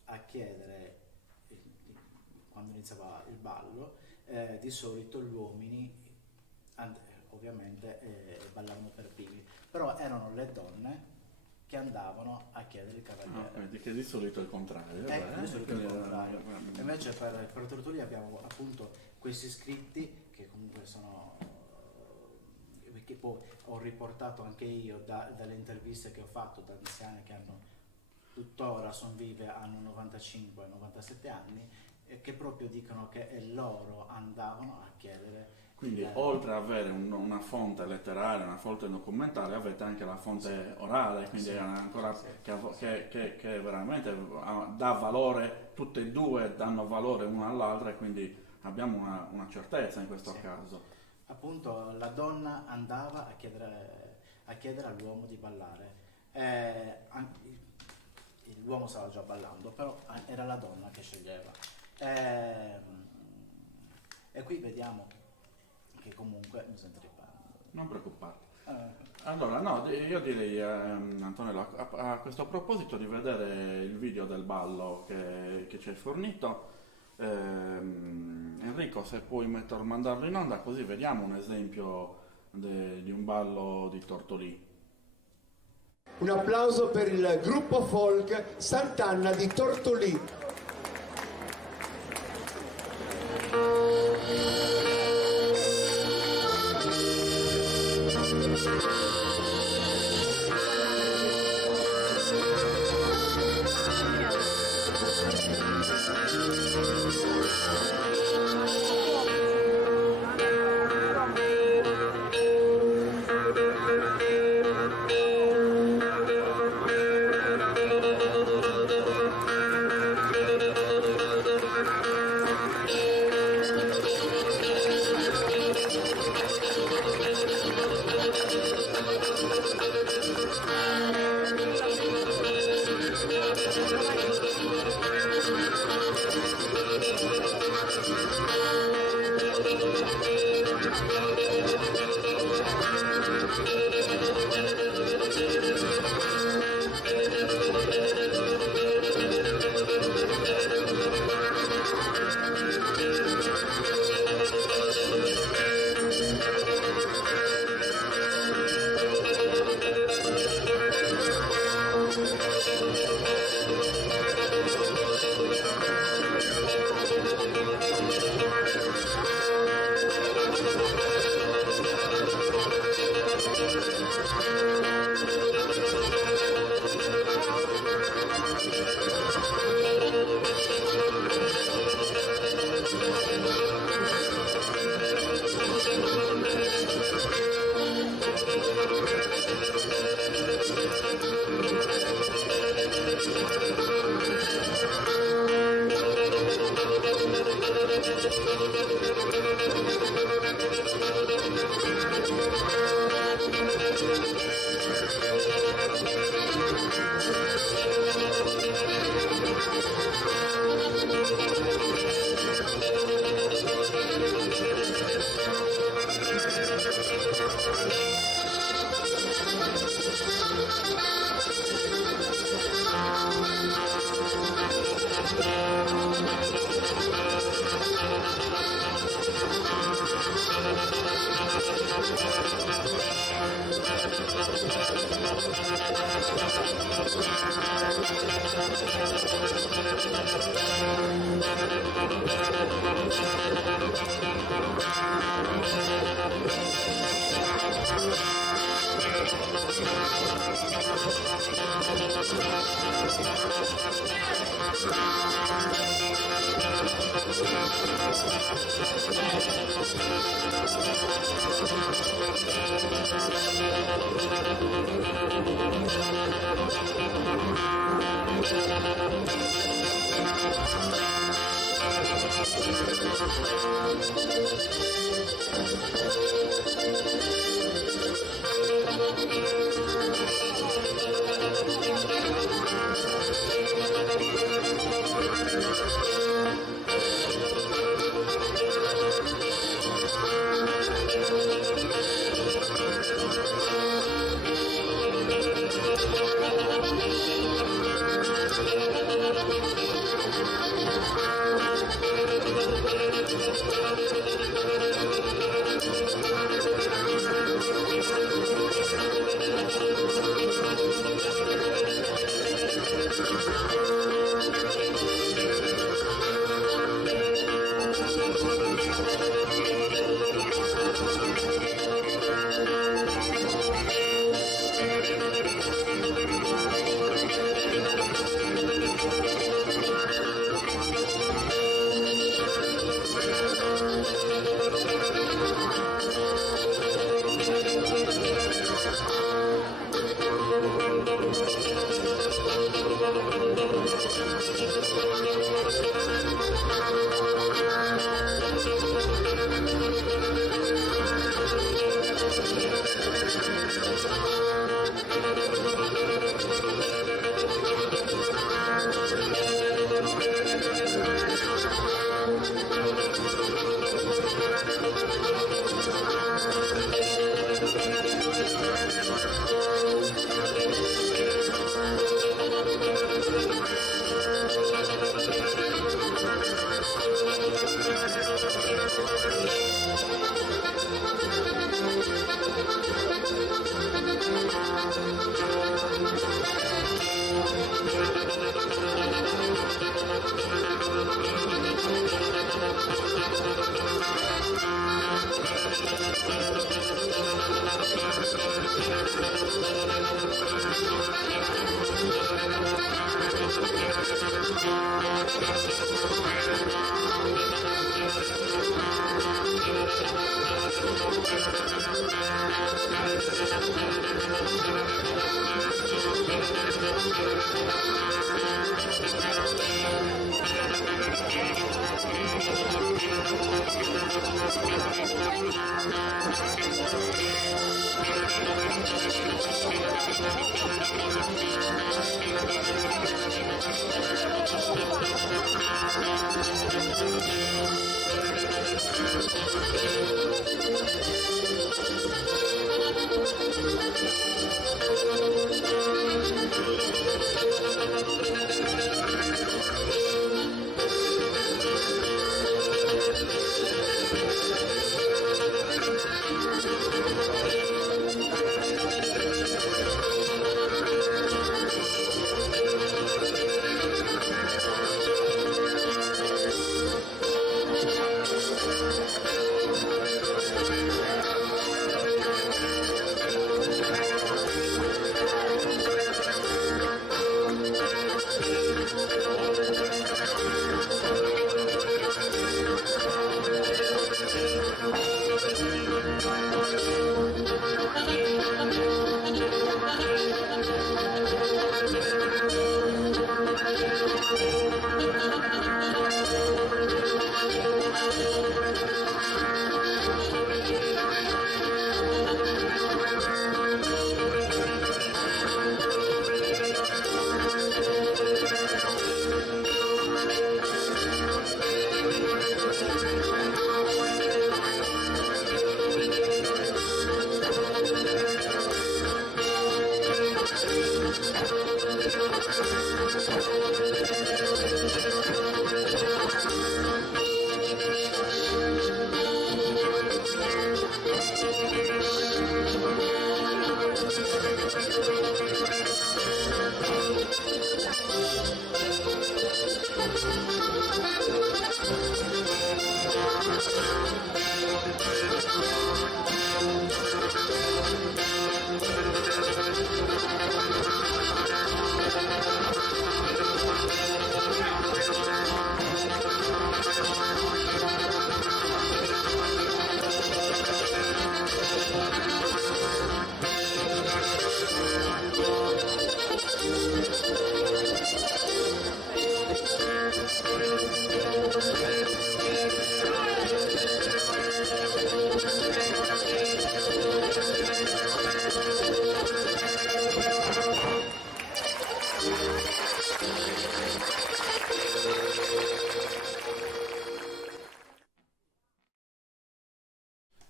a chiedere, quando iniziava il ballo, di solito gli uomini ovviamente ballavano per primi, però erano le donne che andavano a chiedere il cavaliere. Che di solito è il contrario. Di solito è il contrario. Invece per Tortolì abbiamo appunto questi scritti che comunque sono, che poi ho riportato anche io dalle interviste che ho fatto da anziani che tuttora sono vive, hanno 95-97 anni, che proprio dicono che loro andavano a chiedere. Quindi oltre ad avere una fonte letteraria, una fonte documentale, avete anche la fonte orale, quindi è ancora che veramente dà valore, tutte e due danno valore una all'altra, e quindi abbiamo una certezza in questo caso. Appunto la donna andava a chiedere all'uomo di ballare, l'uomo stava già ballando, però era la donna che sceglieva, e qui vediamo che comunque mi sento riprendere. Non preoccupate. Allora, no, io direi, Antonello, a questo proposito, di vedere il video del ballo che ci hai fornito. Enrico, se puoi mandarlo in onda, così vediamo un esempio di un ballo di Tortolì. Un applauso per il gruppo folk Sant'Anna di Tortolì.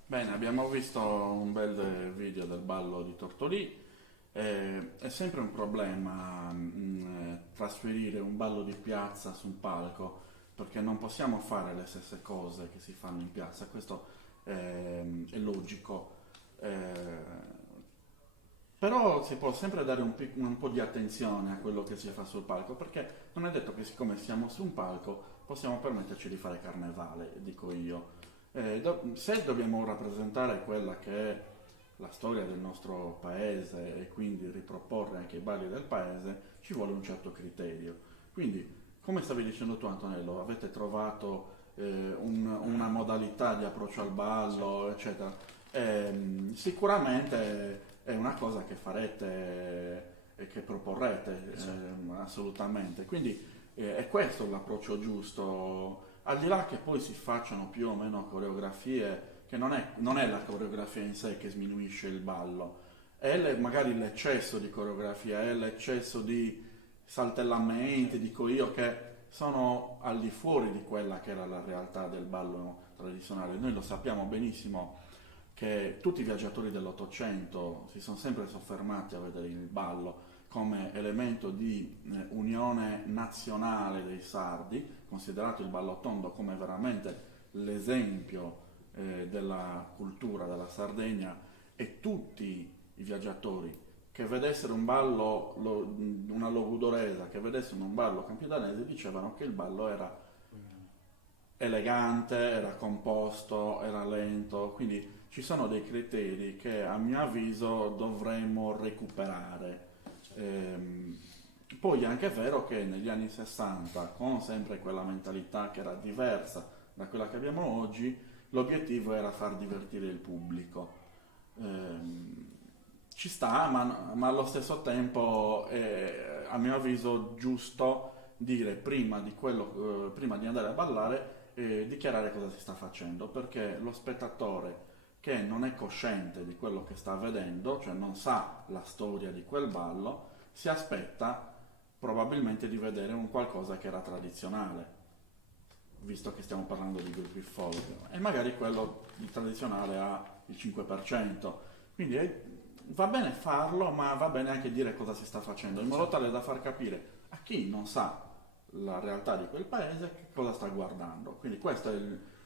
Bene, abbiamo visto un bel video del ballo di Tortolì. È sempre un problema trasferire un ballo di piazza su un palco, perché non possiamo fare le stesse cose che si fanno in piazza, questo è logico. Però si può sempre dare un po' di attenzione a quello che si fa sul palco, perché non è detto che siccome siamo su un palco possiamo permetterci di fare carnevale, dico io. Se dobbiamo rappresentare quella che è la storia del nostro paese e quindi riproporre anche i balli del paese, ci vuole un certo criterio. Quindi, come stavi dicendo tu Antonello, avete trovato una modalità di approccio al ballo, eccetera. Sicuramente è una cosa che farete e che proporrete assolutamente. Quindi è questo l'approccio giusto, al di là che poi si facciano più o meno coreografie, che non è la coreografia in sé che sminuisce il ballo, è magari l'eccesso di coreografia, è l'eccesso di saltellamenti, dico io, che sono al di fuori di quella che era la realtà del ballo tradizionale. Noi lo sappiamo benissimo che tutti i viaggiatori dell'Ottocento si sono sempre soffermati a vedere il ballo come elemento di unione nazionale dei sardi, considerato il ballo tondo come veramente l'esempio della cultura della Sardegna, e tutti i viaggiatori che vedessero un ballo, una logudoresa, che vedessero un ballo campidanese, dicevano che il ballo era elegante, era composto, era lento, quindi ci sono dei criteri che a mio avviso dovremmo recuperare. Poi è anche vero che negli anni 60, con sempre quella mentalità che era diversa da quella che abbiamo oggi, l'obiettivo era far divertire il pubblico. Ci sta, ma allo stesso tempo è a mio avviso giusto dire prima di andare a ballare, dichiarare cosa si sta facendo, perché lo spettatore che non è cosciente di quello che sta vedendo, cioè non sa la storia di quel ballo, si aspetta probabilmente di vedere un qualcosa che era tradizionale, visto che stiamo parlando di gruppi folk, e magari quello di tradizionale ha il 5%. Quindi va bene farlo, ma va bene anche dire cosa si sta facendo, in modo tale da far capire a chi non sa la realtà di quel paese che cosa sta guardando. Quindi questa è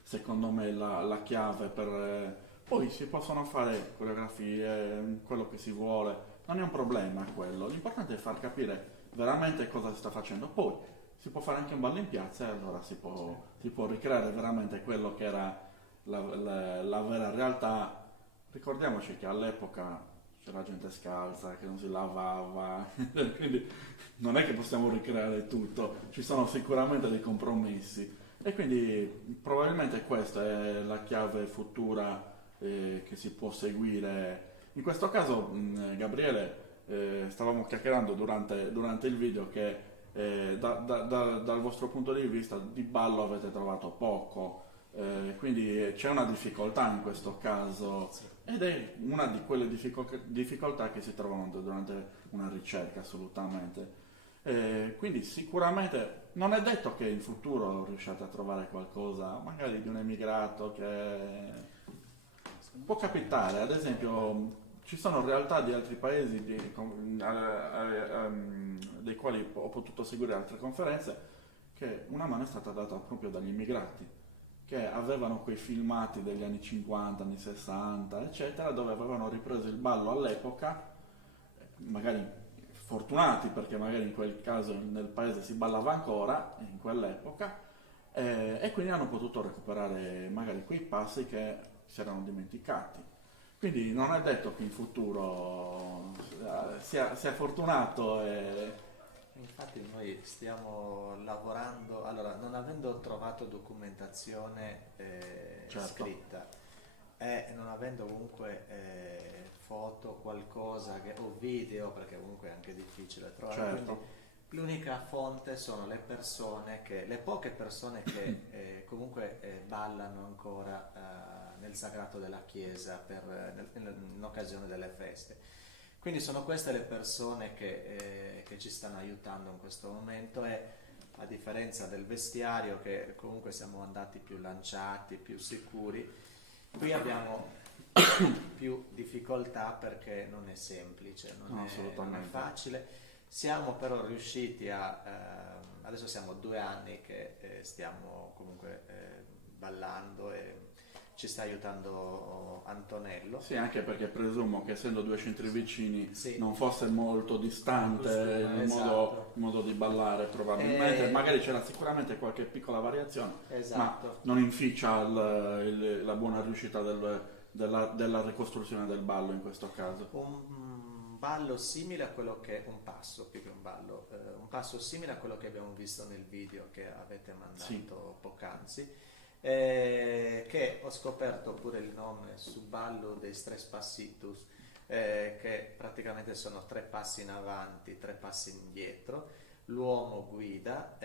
secondo me la chiave per... poi si possono fare coreografie, quello che si vuole, non è un problema quello, l'importante è far capire veramente cosa si sta facendo. Poi si può fare anche un ballo in piazza e allora si può ricreare veramente quello che era la vera realtà. Ricordiamoci che all'epoca c'era gente scalza, che non si lavava, quindi non è che possiamo ricreare tutto, ci sono sicuramente dei compromessi, e quindi probabilmente questa è la chiave futura che si può seguire. In questo caso, Gabriele, stavamo chiacchierando durante il video che dal vostro punto di vista di ballo avete trovato poco, quindi c'è una difficoltà in questo caso, ed è una di quelle difficoltà che si trovano durante una ricerca, assolutamente. Quindi sicuramente non è detto che in futuro riusciate a trovare qualcosa, magari di un emigrato, che può capitare. Ad esempio ci sono realtà di altri paesi dei quali ho potuto seguire altre conferenze, che una mano è stata data proprio dagli immigrati, che avevano quei filmati degli anni 50, anni 60, eccetera, dove avevano ripreso il ballo all'epoca, magari fortunati perché magari in quel caso nel paese si ballava ancora in quell'epoca, e quindi hanno potuto recuperare magari quei passi che si erano dimenticati. Quindi non è detto che in futuro sia fortunato. Infatti noi stiamo lavorando, allora non avendo trovato documentazione Certo. scritta e non avendo comunque foto, qualcosa o video, perché comunque è anche difficile trovare, Certo. quindi l'unica fonte sono le poche persone che comunque ballano ancora nel sagrato della chiesa in occasione delle feste. Quindi sono queste le persone che ci stanno aiutando in questo momento, e a differenza del vestiario, che comunque siamo andati più lanciati, più sicuri, Qui abbiamo più difficoltà perché non è semplice, non è facile. Siamo però riusciti adesso siamo 2 anni che stiamo comunque ballando e ci sta aiutando Antonello. Sì, anche perché presumo che essendo 2 centri vicini sì, non fosse molto distante il esatto. modo di ballare probabilmente, magari c'era sicuramente qualche piccola variazione, Esatto. ma non inficia la buona riuscita della ricostruzione del ballo in questo caso. Un ballo simile a quello che un passo, più che un ballo, un passo simile a quello che abbiamo visto nel video che avete mandato Sì. poc'anzi. Che ho scoperto pure il nome sul ballo dei Tres Passitos, che praticamente sono 3 passi in avanti, 3 passi indietro, l'uomo guida,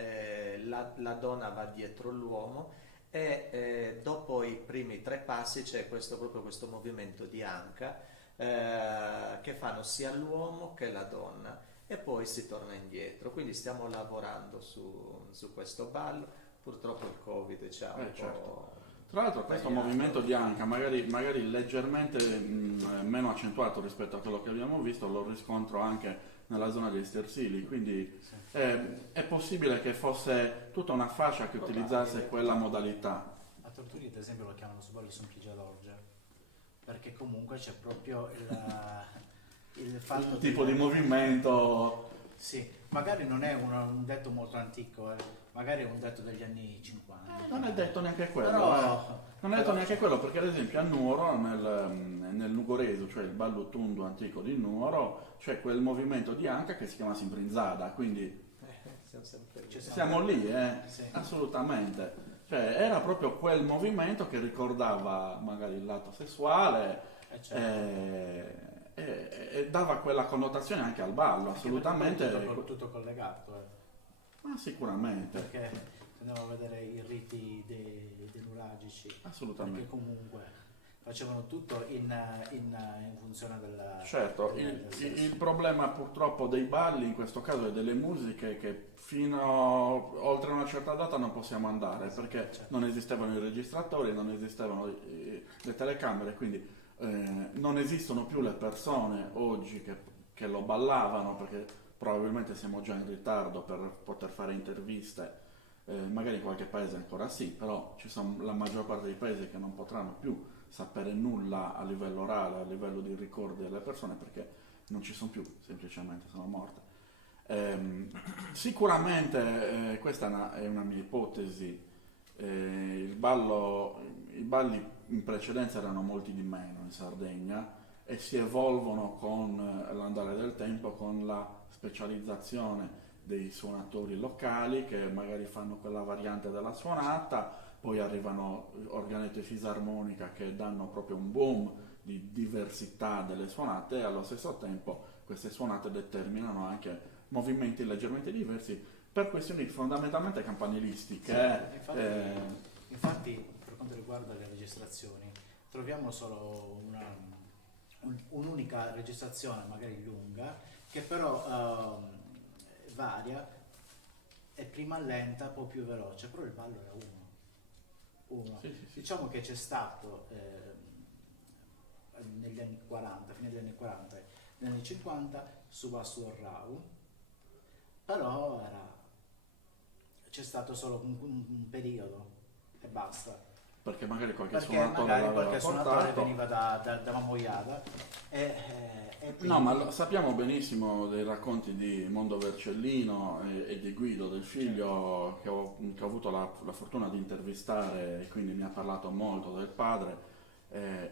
la donna va dietro l'uomo e dopo i primi 3 passi c'è proprio questo movimento di anca che fanno sia l'uomo che la donna e poi si torna indietro, quindi stiamo lavorando su questo ballo. Purtroppo il Covid ci ha un po'... Certo. Tra l'altro questo tagliato. movimento di anca, magari leggermente meno accentuato rispetto a quello che abbiamo visto, lo riscontro anche nella zona dei stersili, quindi è possibile che fosse tutta una fascia che utilizzasse quella modalità. A Tortughi ad esempio lo chiamano su ballo semplice d'orge, perché comunque c'è proprio il fatto Il tipo di movimento... Sì, magari non è un detto molto antico, magari è un detto degli anni 50. Non è detto neanche quello, Però- non è detto neanche quello, perché ad esempio a Nuoro, nel Nugoreso, cioè il ballo tundu antico di Nuoro, c'è quel movimento di anca che si chiama Simprinzada, quindi siamo sempre lì. siamo lì, Sì. assolutamente. Cioè era proprio quel movimento che ricordava magari il lato sessuale Certo. e dava quella connotazione anche al ballo, assolutamente. Tutto collegato, Ma sicuramente, perché se andiamo a vedere i riti dei nuragici, assolutamente. perché comunque facevano tutto in funzione della... Certo, del sesso. il problema purtroppo dei balli in questo caso è delle musiche che fino oltre una certa data non possiamo andare perché non esistevano i registratori, non esistevano le telecamere, quindi non esistono più le persone oggi che lo ballavano perché probabilmente siamo già in ritardo per poter fare interviste, magari in qualche paese ancora sì, però ci sono la maggior parte dei paesi che non potranno più sapere nulla a livello orale, a livello di ricordi delle persone perché non ci sono più, semplicemente sono morte. Sicuramente questa è una mia ipotesi, i balli in precedenza erano molti di meno in Sardegna e si evolvono con l'andare del tempo, con la specializzazione dei suonatori locali che magari fanno quella variante della suonata, poi arrivano organetto e fisarmonica che danno proprio un boom di diversità delle suonate e allo stesso tempo queste suonate determinano anche movimenti leggermente diversi per questioni fondamentalmente campanilistiche. Infatti, per quanto riguarda le registrazioni, troviamo solo un'unica registrazione, magari lunga, che però varia, è prima lenta, poi più veloce, però il ballo era uno. Sì. Diciamo che c'è stato negli anni 40, fine degli anni 40, negli anni 50, su Basso Rau, però c'è stato solo un periodo e basta. Perché magari qualche Perché suonatore magari l'aveva qualche suonatore portato. veniva da Mamoiada e quindi- No, ma sappiamo benissimo dei racconti di Mondo Vercellino e di Guido, del figlio che ho avuto la fortuna di intervistare e quindi mi ha parlato molto del padre.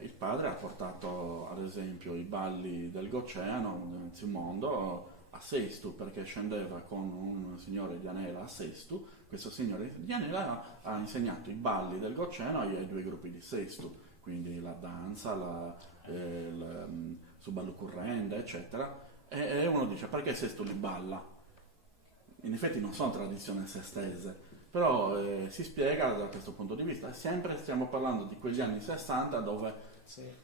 Il padre ha portato ad esempio i balli del Goceano, del Zimondo, a Sestu perché scendeva con un signore di Anela a Sestu. Questo signore di Anela ha insegnato i balli del Goceano ai 2 gruppi di Sestu, quindi la danza, su ballo currende, eccetera. E uno dice perché Sestu li balla? In effetti non sono tradizioni sestese, però si spiega da questo punto di vista. Sempre stiamo parlando di quegli anni 60 dove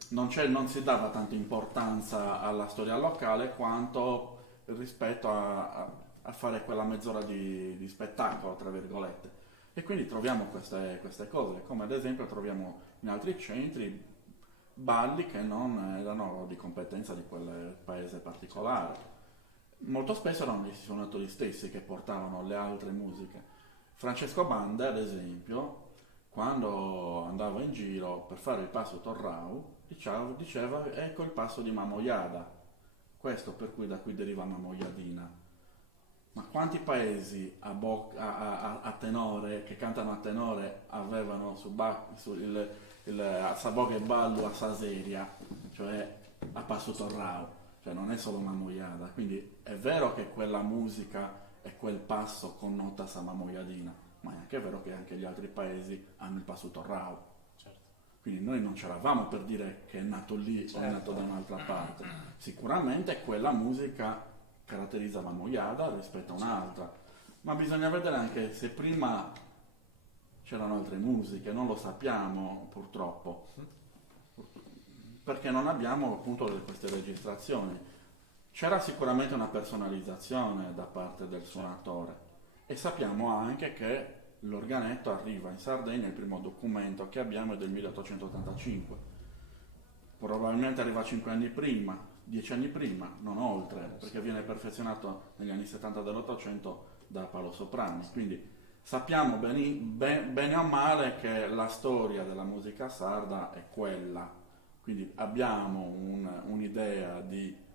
non si dava tanta importanza alla storia locale quanto rispetto a fare quella mezz'ora di spettacolo, tra virgolette. E quindi troviamo queste cose, come ad esempio troviamo in altri centri balli che non erano di competenza di quel paese particolare. Molto spesso erano gli suonatori stessi che portavano le altre musiche. Francesco Banda, ad esempio, quando andava in giro per fare il passo Torrau, diceva ecco il passo di Mamoiada, questo per cui da cui deriva Mamoiadina. Ma quanti paesi a tenore, che cantano a tenore, avevano a Sabog e Ballo a Saseria, cioè a passo Torrau? Cioè non è solo Mamoiada, quindi è vero che quella musica e quel passo connota sa Mamoiadina, ma è anche vero che anche gli altri paesi hanno il passo Torrau. Certo. Quindi noi non c'eravamo per dire che è nato lì o è nato da un'altra parte. Sicuramente quella musica caratterizza Mamoiada rispetto a un'altra, ma bisogna vedere anche se prima c'erano altre musiche, non lo sappiamo purtroppo, perché non abbiamo appunto queste registrazioni. C'era sicuramente una personalizzazione da parte del suonatore e sappiamo anche che l'organetto arriva in Sardegna, il primo documento che abbiamo è del 1885, probabilmente arriva 5 anni prima, 10 anni prima, non oltre, perché viene perfezionato negli anni 70 dell'Ottocento da Paolo Soprani, quindi sappiamo bene o male che la storia della musica sarda è quella, quindi abbiamo un'idea di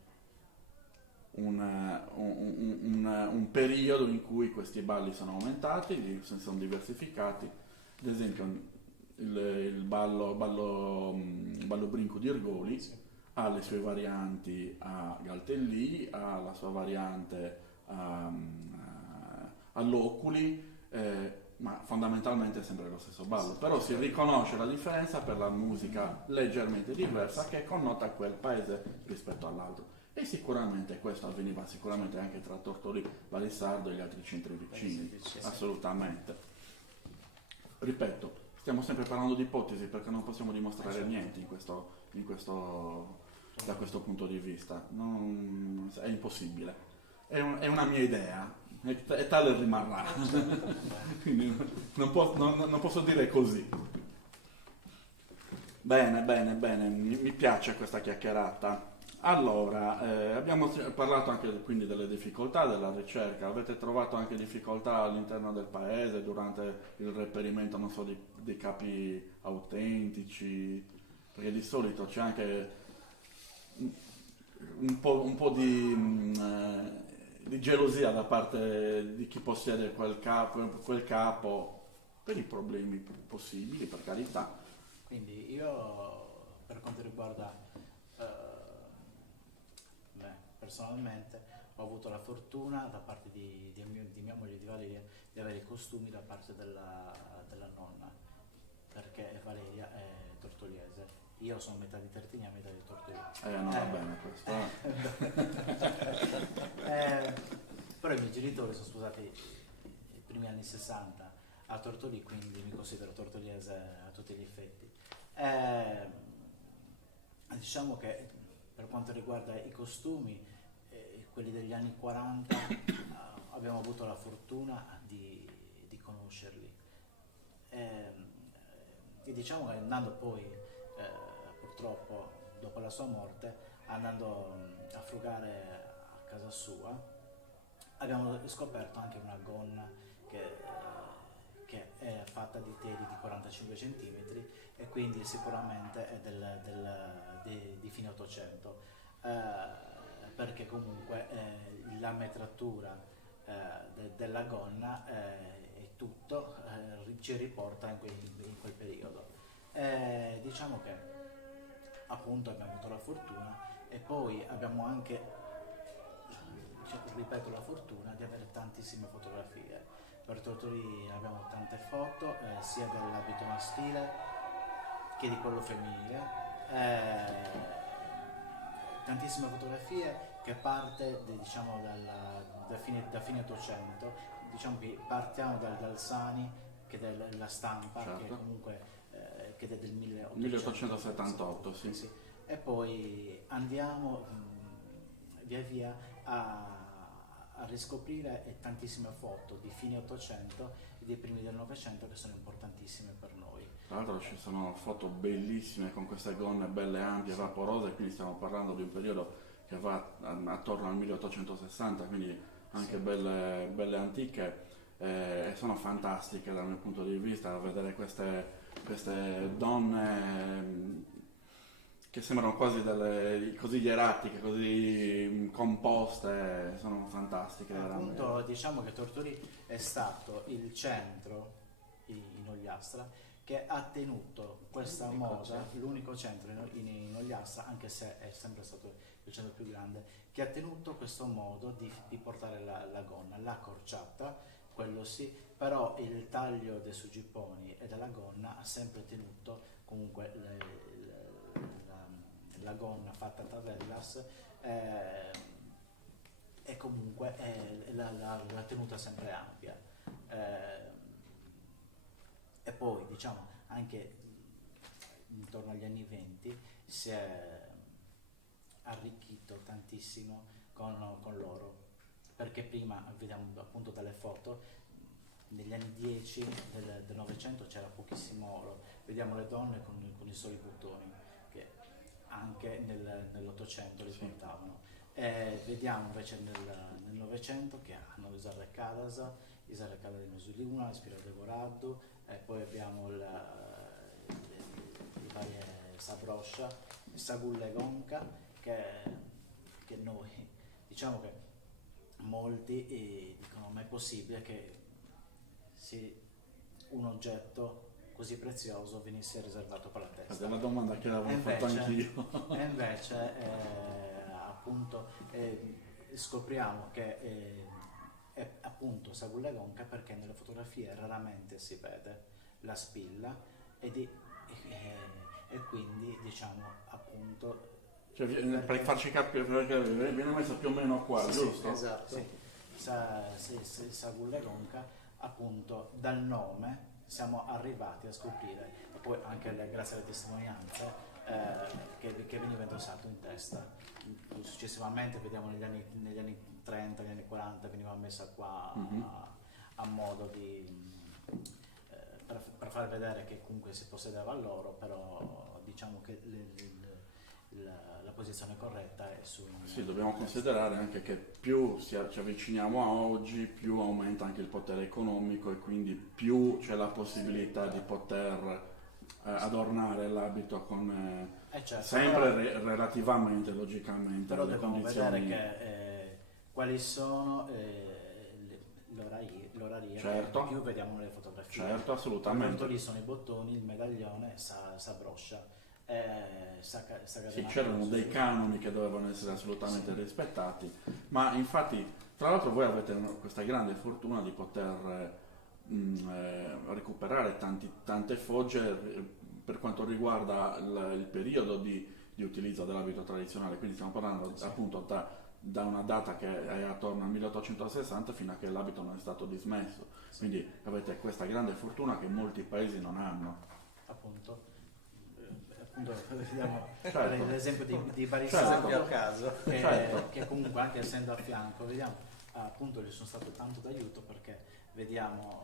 un periodo in cui questi balli sono aumentati, si sono diversificati. Ad esempio il ballo Brinco di Ergoli ha le sue varianti a Galtellì, ha la sua variante a Loculi, ma fondamentalmente è sempre lo stesso ballo, però si riconosce la differenza per la musica leggermente diversa che connota quel paese rispetto all'altro. E sicuramente questo avveniva sicuramente anche tra Tortolì, Valissardo e gli altri centri vicini, assolutamente. Ripeto, stiamo sempre parlando di ipotesi perché non possiamo dimostrare niente da questo punto di vista, è impossibile, è una mia idea e tale rimarrà, quindi non posso dire così. Bene, mi piace questa chiacchierata. Allora, abbiamo parlato anche quindi delle difficoltà della ricerca, avete trovato anche difficoltà all'interno del paese durante il reperimento, non so, dei capi autentici, perché di solito c'è anche un po' di gelosia da parte di chi possiede quel capo per i problemi possibili, per carità. Quindi io, per quanto riguarda personalmente, ho avuto la fortuna da parte di mia moglie di Valeria di avere i costumi da parte della nonna, perché Valeria è tortoliese, io sono metà di Tertinia, metà di Tortoliese. Non va bene questo. Però i miei genitori sono sposati i primi anni 60 a Tortolì, quindi mi considero tortoliese a tutti gli effetti. Diciamo che per quanto riguarda i costumi, quelli degli anni 40, abbiamo avuto la fortuna di conoscerli. E diciamo che andando poi, purtroppo, dopo la sua morte, andando a frugare a casa sua, abbiamo scoperto anche una gonna che è fatta di teli di 45 cm e quindi sicuramente è di fine 800. Perché comunque la metratura della gonna e tutto ci riporta in quel periodo. Diciamo che appunto abbiamo avuto la fortuna e poi abbiamo anche, ripeto, la fortuna di avere tantissime fotografie. Per Tortolì abbiamo tante foto, sia dell'abito maschile che di quello femminile. Tantissime fotografie che parte da fine 800, diciamo che partiamo dal Sani, che è della stampa, certo, che comunque che è del 1878, sì. E poi andiamo via via a a riscoprire tantissime foto di fine 800 e dei primi del 900 che sono importantissime per noi. Tra l'altro ci sono foto bellissime con queste gonne belle ampie, vaporose, quindi stiamo parlando di un periodo che va attorno al 1860, quindi anche belle, belle antiche, e sono fantastiche dal mio punto di vista, vedere queste donne che sembrano quasi così ieratiche, così composte, sono fantastiche veramente. Appunto, diciamo che Torturi è stato il centro in Ogliastra che ha tenuto questa moda, l'unico centro in Ogliastra, anche se è sempre stato il centro più grande, che ha tenuto questo modo di portare la gonna, la corciata, quello sì, però il taglio dei suggipponi e della gonna ha sempre tenuto comunque la gonna fatta a tavellas, e comunque la tenuta sempre ampia. E poi diciamo anche intorno agli anni 20 si è arricchito tantissimo con l'oro, perché prima vediamo appunto dalle foto negli anni 10 del Novecento c'era pochissimo oro, vediamo le donne con i soli bottoni che anche nell'Ottocento li portavano, vediamo invece nel Novecento che hanno Isarre di Nosuluna, Ispira Devorado, poi abbiamo le varie Sabroscia, Sagulle Gonca, che noi diciamo che molti dicono ma è possibile che un oggetto così prezioso venisse riservato per la testa. È una domanda che l'avevo fatto anch'io. E invece appunto scopriamo che è appunto Sagulle Gonca perché nelle fotografie raramente si vede la spilla e quindi diciamo appunto, cioè, per farci capire, perché viene messa più o meno qua, sì, giusto? Esatto. sì, Sagulle Gonca, appunto dal nome siamo arrivati a scoprire, e poi anche grazie alle testimonianze, che veniva indossato in testa. Successivamente vediamo negli anni 30, negli anni 40 veniva messa qua a modo per far vedere che comunque si possedeva l'oro, però diciamo che la posizione corretta è su... Sì, dobbiamo considerare anche che più ci avviciniamo a oggi, più aumenta anche il potere economico e quindi più c'è la possibilità di poter adornare l'abito con certo, sempre relativamente, logicamente, però alle dobbiamo condizioni. vedere che quali sono l'oraria Certo. che più vediamo nelle fotografie. Certo, assolutamente. Lì sono i bottoni, il medaglione, Sabroscia. Sì, c'erano dei canoni che dovevano essere assolutamente rispettati, ma infatti tra l'altro voi avete questa grande fortuna di poter recuperare tante fogge per quanto riguarda il periodo di utilizzo dell'abito tradizionale, quindi stiamo parlando appunto da una data che è attorno al 1860 fino a che l'abito non è stato dismesso, quindi avete questa grande fortuna che molti paesi non hanno. Appunto vediamo Certo. l'esempio di Barisano, Esempio a caso. che comunque anche essendo a fianco vediamo appunto gli sono stato tanto d'aiuto, perché vediamo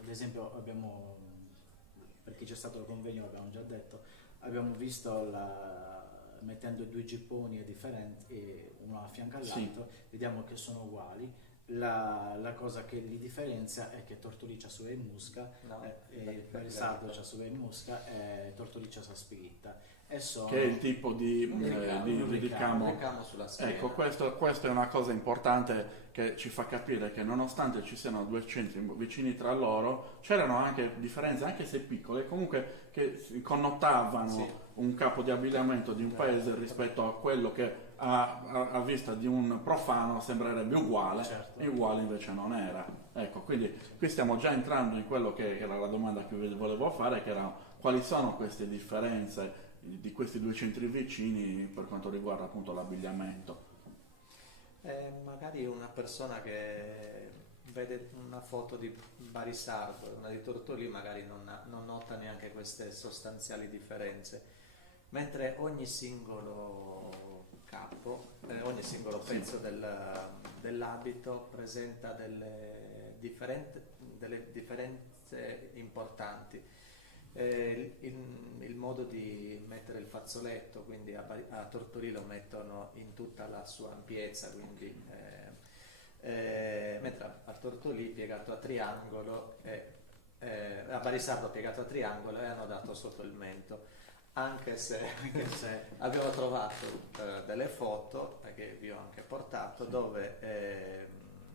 ad esempio abbiamo, per chi c'è stato il convegno l'abbiamo già detto, abbiamo visto mettendo due gipponi differenti uno a fianco all'altro, vediamo che sono uguali. La cosa che li differenzia è che Tortolì c'ha su e musca, Barisardo c'ha su e musca e Tortolì c'ha sa spiritta, e sono Che è il tipo di ricamo sulla schiena. Ecco, questo è una cosa importante che ci fa capire che nonostante ci siano due centri vicini tra loro, c'erano anche differenze, anche se piccole, comunque che connotavano un capo di abbigliamento di un paese rispetto a quello che a vista di un profano sembrerebbe uguale, certo. E uguale invece non era. Ecco, quindi qui stiamo già entrando in quello che era la domanda che vi volevo fare, che era quali sono queste differenze di questi due centri vicini per quanto riguarda appunto l'abbigliamento. Magari una persona che vede una foto di Barisardo e una di Tortolì magari non nota neanche queste sostanziali differenze. mentre ogni singolo capo, ogni singolo pezzo dell'abito presenta delle differenze importanti. Il modo di mettere il fazzoletto, quindi a Tortolì lo mettono in tutta la sua ampiezza, quindi mentre a Tortolì piegato a triangolo a Barisardo piegato a triangolo e hanno dato sotto il mento, anche se abbiamo trovato delle foto che vi ho anche portato dove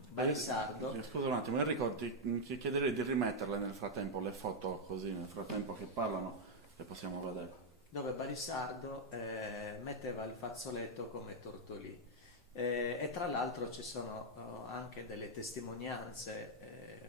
Barisardo. Scusa un attimo, Enrico, ti chiederei di rimetterle nel frattempo le foto, così nel frattempo che parlano le possiamo vedere. Dove Barisardo metteva il fazzoletto come Tortolì. E tra l'altro ci sono anche delle testimonianze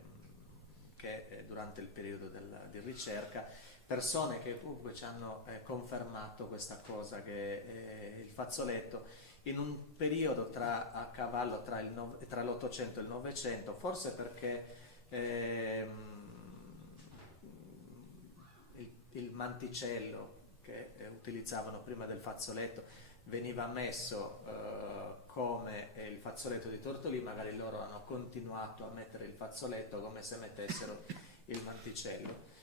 che durante il periodo di ricerca, persone che comunque ci hanno confermato questa cosa, che il fazzoletto in un periodo a cavallo tra l'800 e il 900, forse perché il manticello che utilizzavano prima del fazzoletto veniva messo come il fazzoletto di Tortolì, magari loro hanno continuato a mettere il fazzoletto come se mettessero il manticello.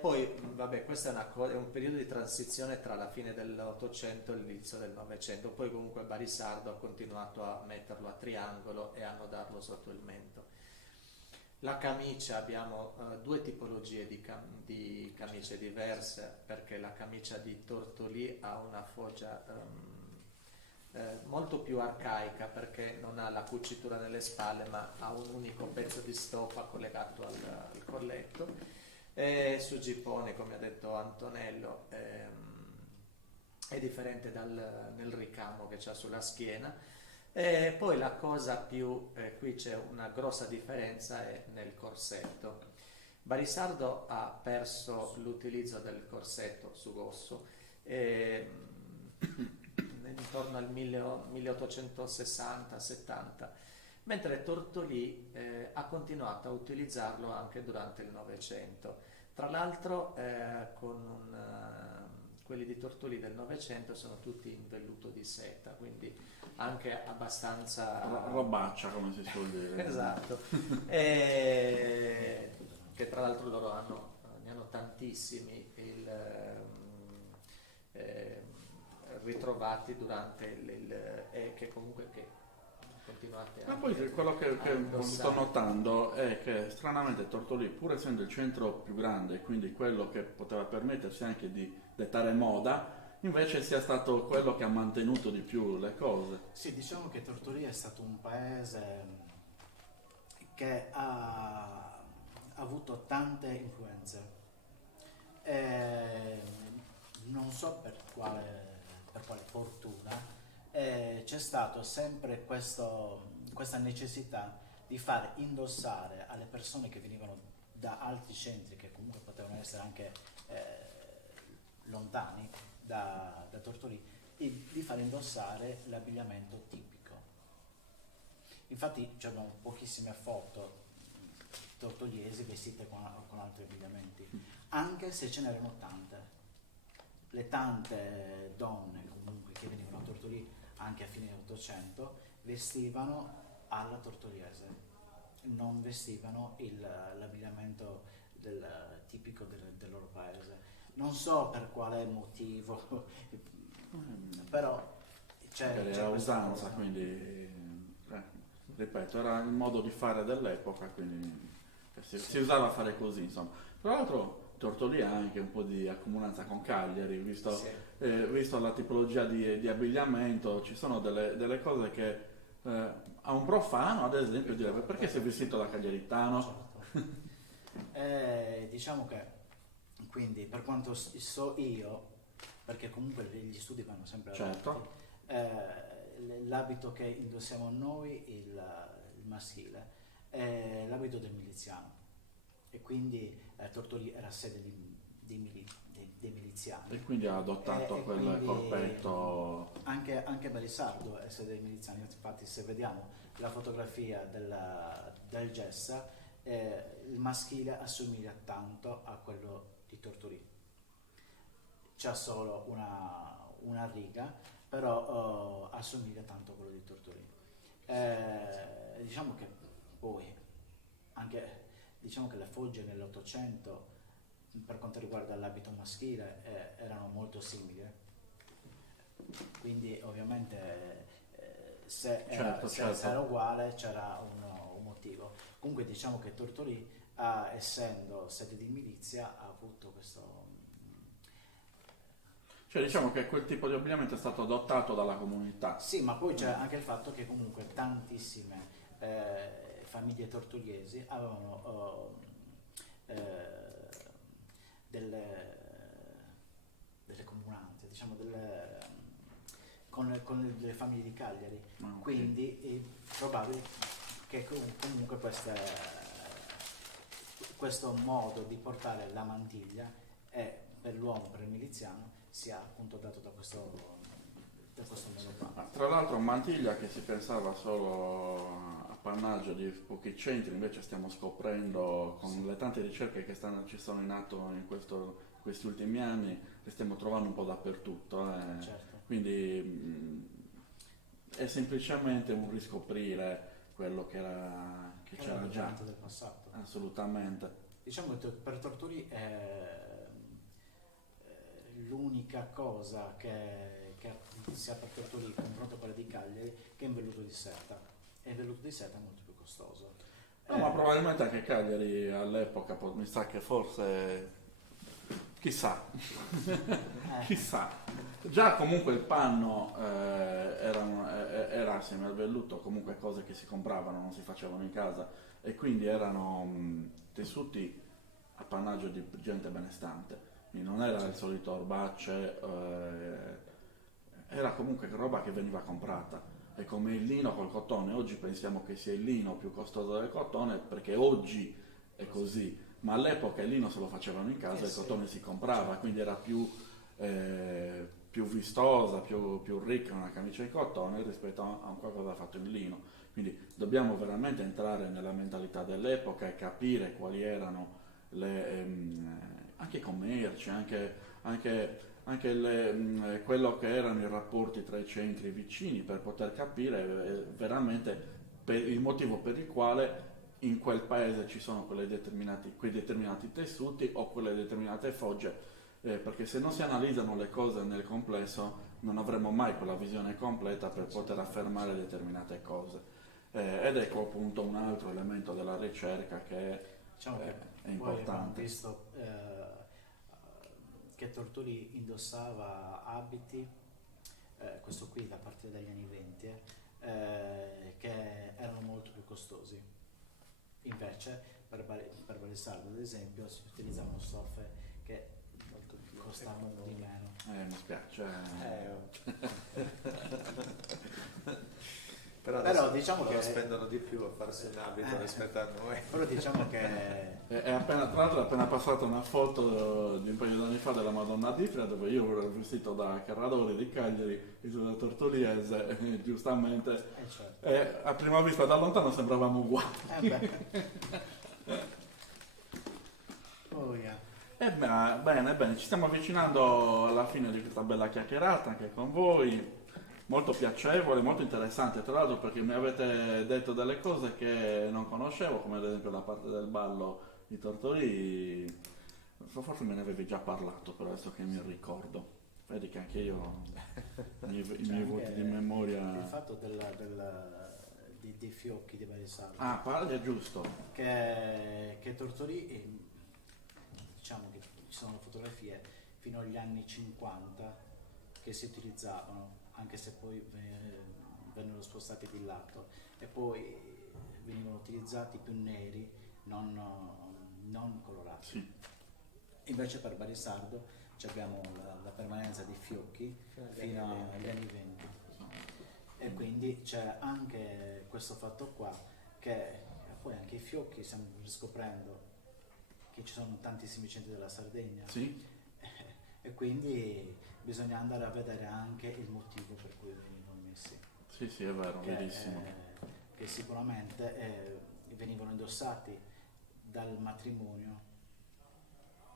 Poi, vabbè, questo è un periodo di transizione tra la fine dell'Ottocento e l'inizio del Novecento. Poi comunque Barisardo ha continuato a metterlo a triangolo e a nodarlo sotto il mento. La camicia, abbiamo due tipologie di camicie diverse, perché la camicia di Tortolì ha una foggia molto più arcaica, perché non ha la cucitura nelle spalle ma ha un unico pezzo di stoffa collegato al colletto. Su gippone, come ha detto Antonello, è differente nel ricamo che c'ha sulla schiena. Poi la cosa più, qui c'è una grossa differenza, è nel corsetto. Barisardo ha perso l'utilizzo del corsetto su osso intorno al 1860-70, mentre Tortolì ha continuato a utilizzarlo anche durante il Novecento. Tra l'altro quelli di Tortolì del Novecento sono tutti in velluto di seta, quindi anche abbastanza robaccia, come si suol dire. Esatto. Che tra l'altro loro ne hanno tantissimi ritrovati durante che comunque continuate ma poi quello che sto notando è che stranamente Tortolì, pur essendo il centro più grande, quindi quello che poteva permettersi anche di dettare moda, invece sia stato quello che ha mantenuto di più le cose. Sì, diciamo che Tortolì è stato un paese che ha avuto tante influenze. Non so per quale fortuna c'è stato sempre questa necessità di far indossare alle persone che venivano da altri centri, che comunque potevano essere anche lontani da Tortolì, di far indossare l'abbigliamento tipico. Infatti c'erano pochissime foto tortogliesi vestite con altri abbigliamenti, anche se ce n'erano tante. Le tante donne comunque che venivano a Tortolì anche a fine dell'Ottocento vestivano alla tortoriese, non vestivano l'abbigliamento tipico del loro paese. Non so per quale motivo, però c'è era usanza, quindi ripeto, era il modo di fare dell'epoca, quindi si usava a fare così, insomma. Tra l'altro Tortolì ha anche un po' di accomunanza con Cagliari, visto la tipologia di abbigliamento. Ci sono delle cose che a un profano, ad esempio, direbbe: perché sei vestito da cagliaritano? Diciamo che quindi, per quanto so io, perché comunque gli studi vanno sempre avanti, l'abito che indossiamo noi, il maschile, è l'abito del miliziano, e quindi Tortolì era sede dei miliziani, E quindi ha adottato quel corpetto. Anche Barisardo è sede dei miliziani. Infatti, se vediamo la fotografia del Gessa, il maschile assomiglia tanto a quello di Tortolì. c'ha solo una riga, però assomiglia tanto a quello di Tortolì. Diciamo che poi anche diciamo che le fogge nell'Ottocento per quanto riguarda l'abito maschile erano molto simili, quindi ovviamente se era uguale c'era un motivo. Comunque diciamo che Tortolì, essendo sede di milizia, ha avuto questo... Cioè diciamo che quel tipo di abbigliamento è stato adottato dalla comunità. Sì, ma poi c'è anche il fatto che comunque tantissime famiglie tortoriesi avevano delle comunanze, diciamo con le famiglie di Cagliari, Okay. quindi è probabile che comunque questo modo di portare la mantiglia per l'uomo, per il miliziano, sia appunto dato da questo modo qua. Tra l'altro mantiglia che si pensava solo appannaggio di pochi centri, invece stiamo scoprendo con le tante ricerche che ci sono in atto in questi ultimi anni, le stiamo trovando un po' dappertutto. Certo. Quindi è semplicemente un riscoprire quello che c'era già del passato. Assolutamente. Diciamo che per Tortolì l'unica cosa che sia per Tortolì confronto a quella di Cagliari che è in velluto di seta, e il velluto di seta è molto più costoso. No, ma probabilmente anche Cagliari all'epoca mi sa che forse chissà chissà, già comunque il panno era assieme al velluto comunque cose che si compravano, non si facevano in casa, e quindi erano tessuti appannaggio di gente benestante, quindi non era il solito orbacce, era comunque roba che veniva comprata. È come il lino col cotone, oggi pensiamo che sia il lino più costoso del cotone perché oggi è così, ma all'epoca il lino se lo facevano in casa e il cotone si comprava, quindi era più vistosa, più ricca una camicia di cotone rispetto a un qualcosa fatto in lino. Quindi dobbiamo veramente entrare nella mentalità dell'epoca e capire quali erano anche i commerci, anche quello che erano i rapporti tra i centri vicini, per poter capire veramente il motivo per il quale in quel paese ci sono quei determinati tessuti o quelle determinate fogge, perché se non si analizzano le cose nel complesso non avremo mai quella visione completa per poter affermare determinate cose, ed ecco appunto un altro elemento della ricerca che diciamo che è importante. Abbiamo visto che Tortolì indossava abiti, questo qui da partire dagli anni 20, che erano molto più costosi. Invece per Balisardo ad esempio si utilizzavano stoffe che costavano di meno. Mi spiace. Però diciamo che spendono di più a farsi un abito rispetto a noi. Però diciamo che tra l'altro è appena passata una foto di un paio di anni fa della Madonna d'Ifra, dove io ero vestito da Carradori di Cagliari, io da Tortoliese, giustamente, certo. a prima vista da lontano sembravamo uguali. Bene, ci stiamo avvicinando alla fine di questa bella chiacchierata anche con voi, molto piacevole, molto interessante, tra l'altro perché mi avete detto delle cose che non conoscevo, come ad esempio la parte del ballo di Tortolì, forse me ne avevi già parlato, però adesso che mi ricordo, vedi che anche io i miei voti di memoria... Il fatto dei fiocchi di Balisardo. Parli, è giusto. Che Tortolì, diciamo che ci sono fotografie fino agli anni 50 che si utilizzavano, anche se poi vennero spostati di lato, e poi venivano utilizzati più neri, non colorati. Sì. Invece per Balisardo abbiamo la permanenza dei fiocchi fino agli anni 20, e quindi c'è anche questo fatto qua, che poi anche i fiocchi stiamo riscoprendo che ci sono tantissimi centri della Sardegna. Sì. E quindi bisogna andare a vedere anche il motivo per cui venivano messi. Sì, è vero, verissimo. Che sicuramente venivano indossati dal matrimonio,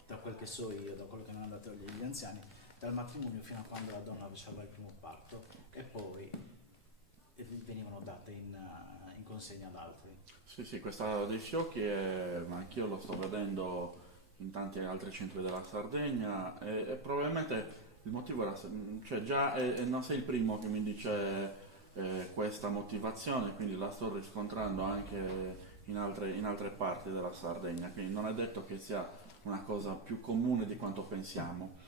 da quel che so io, da quello che mi hanno dato gli anziani, dal matrimonio fino a quando la donna faceva il primo parto e poi venivano date in consegna ad altri. Sì, questa dei fiocchi ma anch'io lo sto vedendo in tanti altri centri della Sardegna e probabilmente il motivo era, cioè già non sei il primo che mi dice questa motivazione, quindi la sto riscontrando anche in altre parti della Sardegna, quindi non è detto che sia una cosa più comune di quanto pensiamo.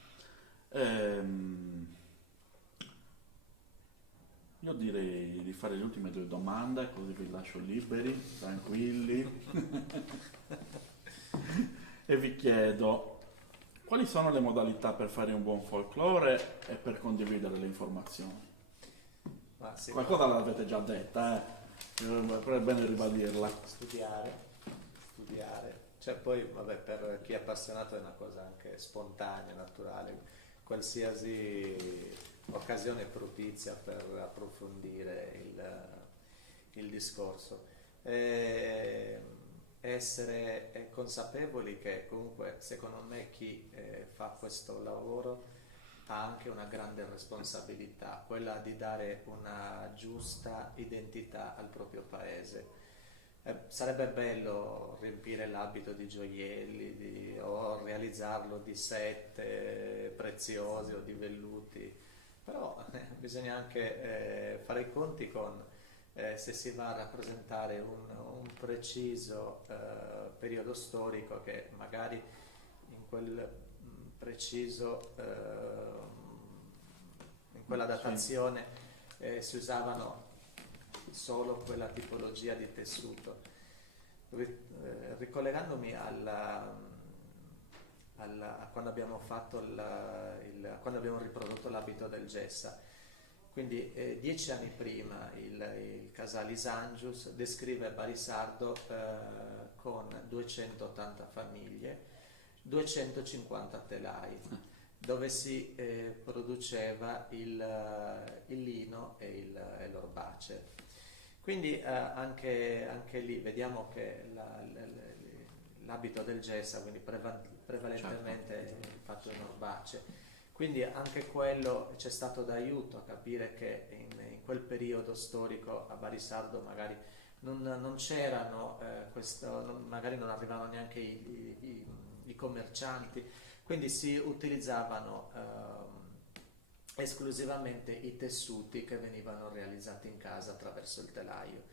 Io direi di fare le ultime 2 domande, così vi lascio liberi, tranquilli. E vi chiedo, quali sono le modalità per fare un buon folklore e per condividere le informazioni? Ma sì, Qualcosa l'avete già detta, però è bene ribadirla. studiare. Cioè poi, vabbè, per chi è appassionato è una cosa anche spontanea, naturale. Qualsiasi occasione è propizia per approfondire il discorso. Essere consapevoli che comunque, secondo me, chi fa questo lavoro ha anche una grande responsabilità, quella di dare una giusta identità al proprio paese. Sarebbe bello riempire l'abito di gioielli o realizzarlo di sette preziosi o di velluti, però bisogna anche fare i conti con se si va a rappresentare un preciso periodo storico che magari in quel preciso in quella datazione si usavano solo quella tipologia di tessuto. Ricollegandomi a quando abbiamo fatto quando abbiamo riprodotto l'abito del Gessa, quindi 10 anni prima il Casalisangius descrive Barisardo con 280 famiglie, 250 telai, dove si produceva il lino e l'orbace. Quindi anche lì vediamo che l'abito del Gessa, quindi prevalentemente fatto in orbace, quindi anche quello c'è stato d'aiuto a capire che in quel periodo storico a Barisardo magari non c'erano, magari non arrivavano neanche i commercianti, quindi si utilizzavano esclusivamente i tessuti che venivano realizzati in casa attraverso il telaio.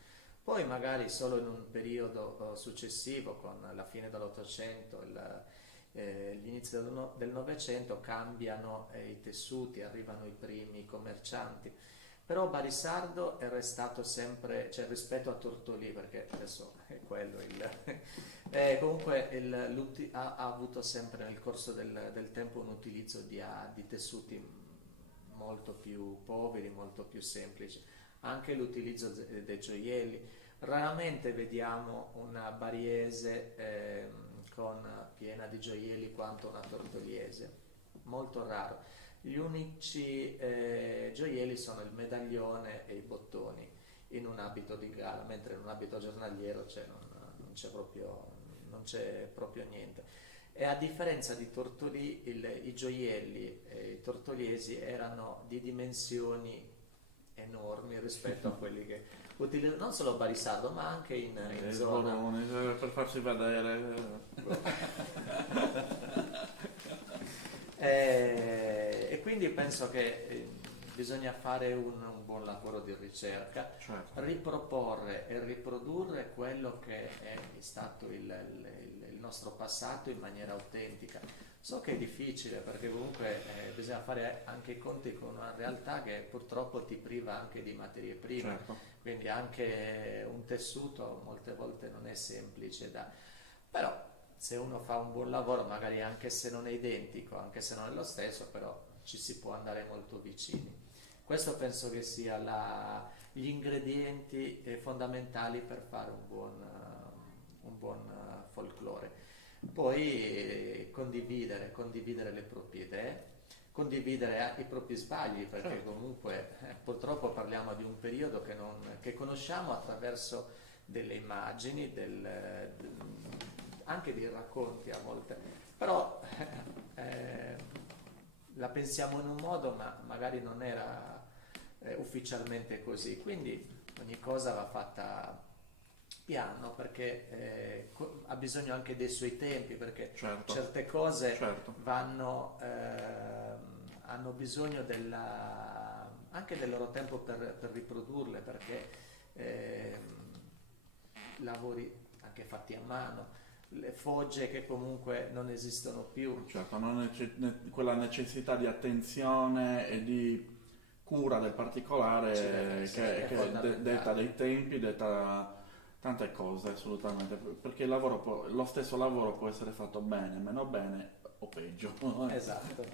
Poi magari solo in un periodo successivo, con la fine dell'Ottocento, l'inizio del Novecento, cambiano i tessuti, arrivano i primi commercianti. Però Barisardo è restato sempre, cioè rispetto a Tortolì, perché adesso è quello comunque ha avuto sempre nel corso del tempo un utilizzo di tessuti molto più poveri, molto più semplici, anche l'utilizzo dei gioielli. Raramente vediamo una bariese piena di gioielli quanto una tortoliese, molto raro. Gli unici gioielli sono il medaglione e i bottoni in un abito di gala, mentre in un abito giornaliero non c'è proprio niente. E a differenza di Tortolì, i gioielli i tortoliesi erano di dimensioni enormi rispetto a quelli che utilizzano non solo Barisardo ma anche in zona Borone, per farsi vedere. E quindi penso che bisogna fare un buon lavoro di ricerca, Certo. riproporre e riprodurre quello che è stato il nostro passato in maniera autentica. So che è difficile perché comunque bisogna fare anche i conti con una realtà che purtroppo ti priva anche di materie prime, Certo. quindi anche un tessuto molte volte non è semplice però se uno fa un buon lavoro, magari anche se non è identico, anche se non è lo stesso, però ci si può andare molto vicini. Questo penso che sia gli ingredienti fondamentali per fare un buon folklore. Poi condividere le proprie idee, condividere i propri sbagli, perché Certo. comunque purtroppo parliamo di un periodo che conosciamo attraverso delle immagini, anche dei racconti a volte, però la pensiamo in un modo, ma magari non era ufficialmente così. Quindi ogni cosa va fatta piano, perché ha bisogno anche dei suoi tempi, perché Certo, certe cose certo. hanno bisogno anche del loro tempo per riprodurle, perché lavori anche fatti a mano, le fogge che comunque non esistono più. Certo, non c'è quella necessità di attenzione e di cura del particolare Ci deve essere, è che fondamentale. detta dei tempi, detta tante cose, assolutamente, perché lo stesso lavoro può essere fatto bene, meno bene o peggio. Esatto.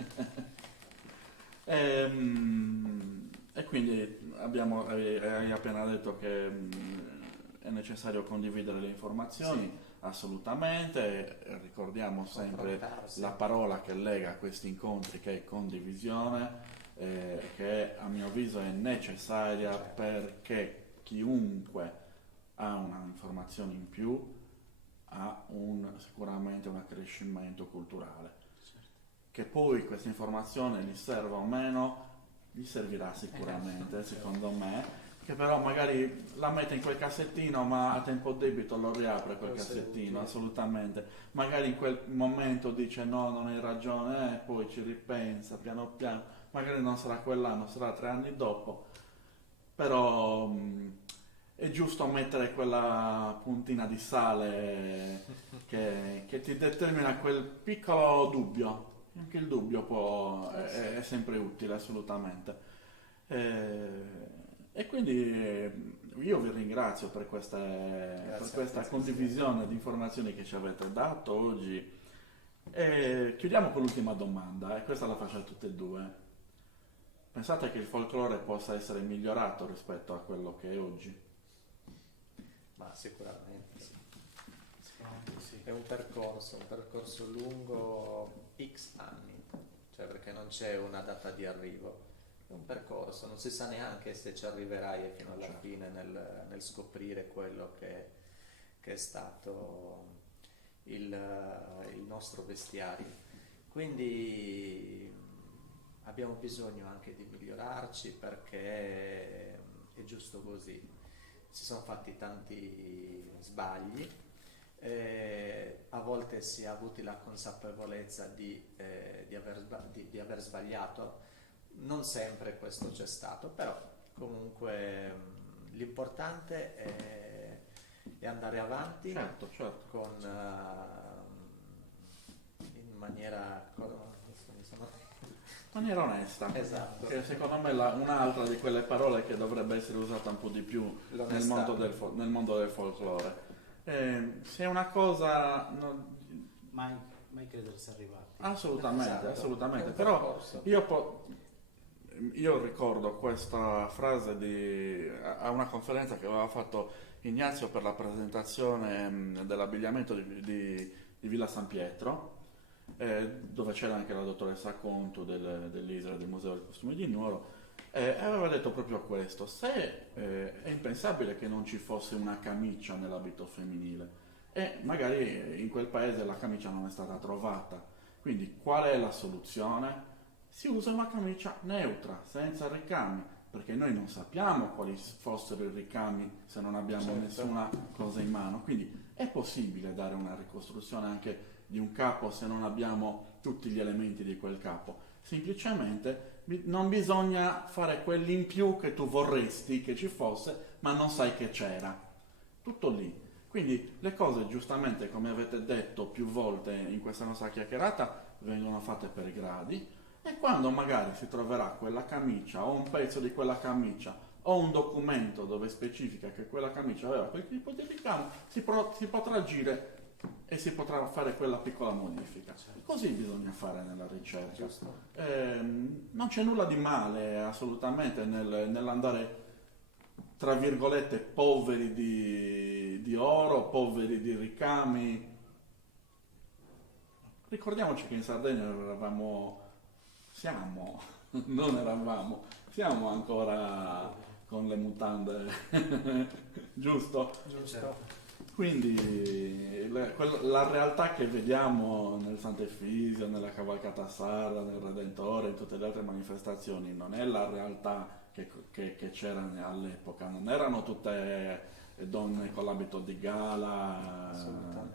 E quindi hai appena detto che è necessario condividere le informazioni, Sì. assolutamente, ricordiamo sempre Confrontarsi. la parola che lega questi incontri, che è condivisione, che a mio avviso è necessaria, Certo. perché chiunque ha una informazione in più ha sicuramente un accrescimento culturale. Che poi questa informazione gli serva o meno, gli servirà sicuramente, secondo me, che però magari la mette in quel cassettino, ma a tempo debito lo riapre quel Può essere cassettino, utile. assolutamente. Magari in quel momento dice no, non hai ragione, poi ci ripensa piano piano, magari non sarà quell'anno, sarà 3 anni dopo, però è giusto mettere quella puntina di sale che ti determina quel piccolo dubbio. Anche il dubbio è sempre utile, assolutamente. E quindi io vi ringrazio per Grazie questa a te, condivisione di informazioni che ci avete dato oggi. E chiudiamo con l'ultima domanda, e questa la faccio a tutte e due. Pensate che il folklore possa essere migliorato rispetto a quello che è oggi? Ma sicuramente sì. Sicuramente sì. È un percorso lungo X anni, cioè perché non c'è una data di arrivo, è un percorso, non si sa neanche se ci arriverai fino alla Certo. fine nel scoprire quello che è stato il nostro bestiario. Quindi abbiamo bisogno anche di migliorarci, perché è giusto così. Si sono fatti tanti sbagli. A volte si è avuti la consapevolezza di aver sbagliato, non sempre questo c'è stato, però comunque l'importante è andare avanti Certo, certo. in maniera In maniera onesta. esatto. Che secondo me è un'altra di quelle parole che dovrebbe essere usata un po' di più nel L'onestà. nel mondo del folklore. Se è una cosa... Mai credersi arrivati. assolutamente, Esatto. assolutamente. È un Però percorso. io ricordo questa frase a una conferenza che aveva fatto Ignazio per la presentazione dell'abbigliamento di Villa San Pietro, dove c'era anche la dottoressa Contu dell'ISRA, del Museo del Costume di Nuoro, aveva detto proprio questo: se è impensabile che non ci fosse una camicia nell'abito femminile, e magari in quel paese la camicia non è stata trovata, quindi qual è la soluzione? Si usa una camicia neutra, senza ricami, perché noi non sappiamo quali fossero i ricami se non abbiamo Certo. nessuna cosa in mano, quindi è possibile dare una ricostruzione anche di un capo se non abbiamo tutti gli elementi di quel capo. Semplicemente non bisogna fare quell'in più che tu vorresti che ci fosse, ma non sai che c'era. Tutto lì. Quindi le cose, giustamente, come avete detto più volte in questa nostra chiacchierata, vengono fatte per gradi, e quando magari si troverà quella camicia o un pezzo di quella camicia o un documento dove specifica che quella camicia aveva quel tipo di ricamo, si potrà agire e si potrà fare quella piccola modifica. Così bisogna fare nella ricerca. Giusto. Non c'è nulla di male assolutamente nell'andare, tra virgolette, poveri di osiero, poveri di ricami. Ricordiamoci che in Sardegna siamo ancora con le mutande, giusto? Giusto. Quindi la realtà che vediamo nel Sant'Efisio, nella cavalcata sarda, nel Redentore, in tutte le altre manifestazioni, non è la realtà che c'era all'epoca, non erano tutte donne con l'abito di gala,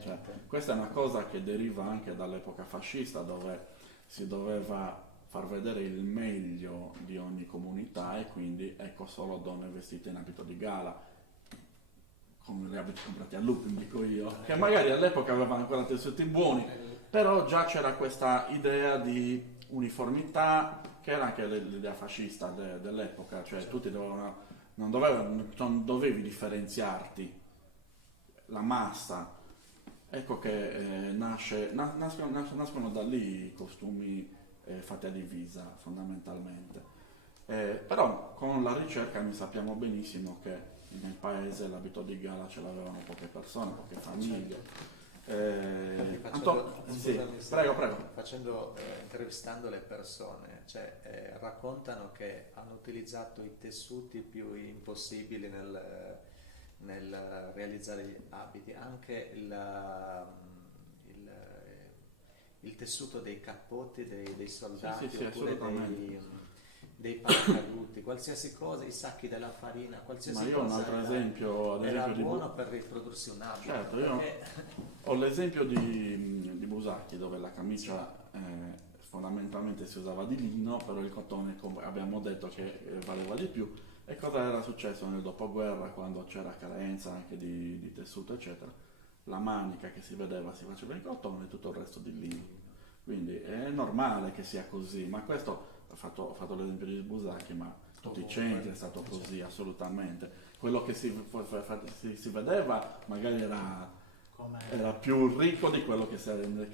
cioè, questa è una cosa che deriva anche dall'epoca fascista, dove si doveva far vedere il meglio di ogni comunità e quindi ecco solo donne vestite in abito di gala, come gli abiti comprati a Lupin, dico io, che magari all'epoca avevano ancora tessuti buoni, però già c'era questa idea di uniformità che era anche l'idea fascista dell'epoca, cioè tutti dovevano, non dovevi differenziarti, la massa, ecco che nascono da lì i costumi fatti a divisa fondamentalmente, però con la ricerca noi sappiamo benissimo che nel paese l'abito di gala ce l'avevano poche persone, poche famiglie. Intervistando le persone, cioè, raccontano che hanno utilizzato i tessuti più impossibili nel realizzare gli abiti, anche il tessuto dei cappotti dei soldati, sì, oppure dei paracadute, qualsiasi cosa, i sacchi della farina, qualsiasi cosa. Ma io ho un altro esempio, era buono per riprodursi un abito. Certo, io ho l'esempio di Busacchi, dove la camicia fondamentalmente si usava di lino, però il cotone, come abbiamo detto, che valeva di più. E cosa era successo nel dopoguerra, quando c'era carenza anche di tessuto eccetera? La manica che si vedeva si faceva in cotone e tutto il resto di lino. Quindi è normale che sia così, ma questo ho fatto l'esempio di Busacchi, ma tutti i centri è stato così, assolutamente. Quello che si vedeva magari era più ricco di quello che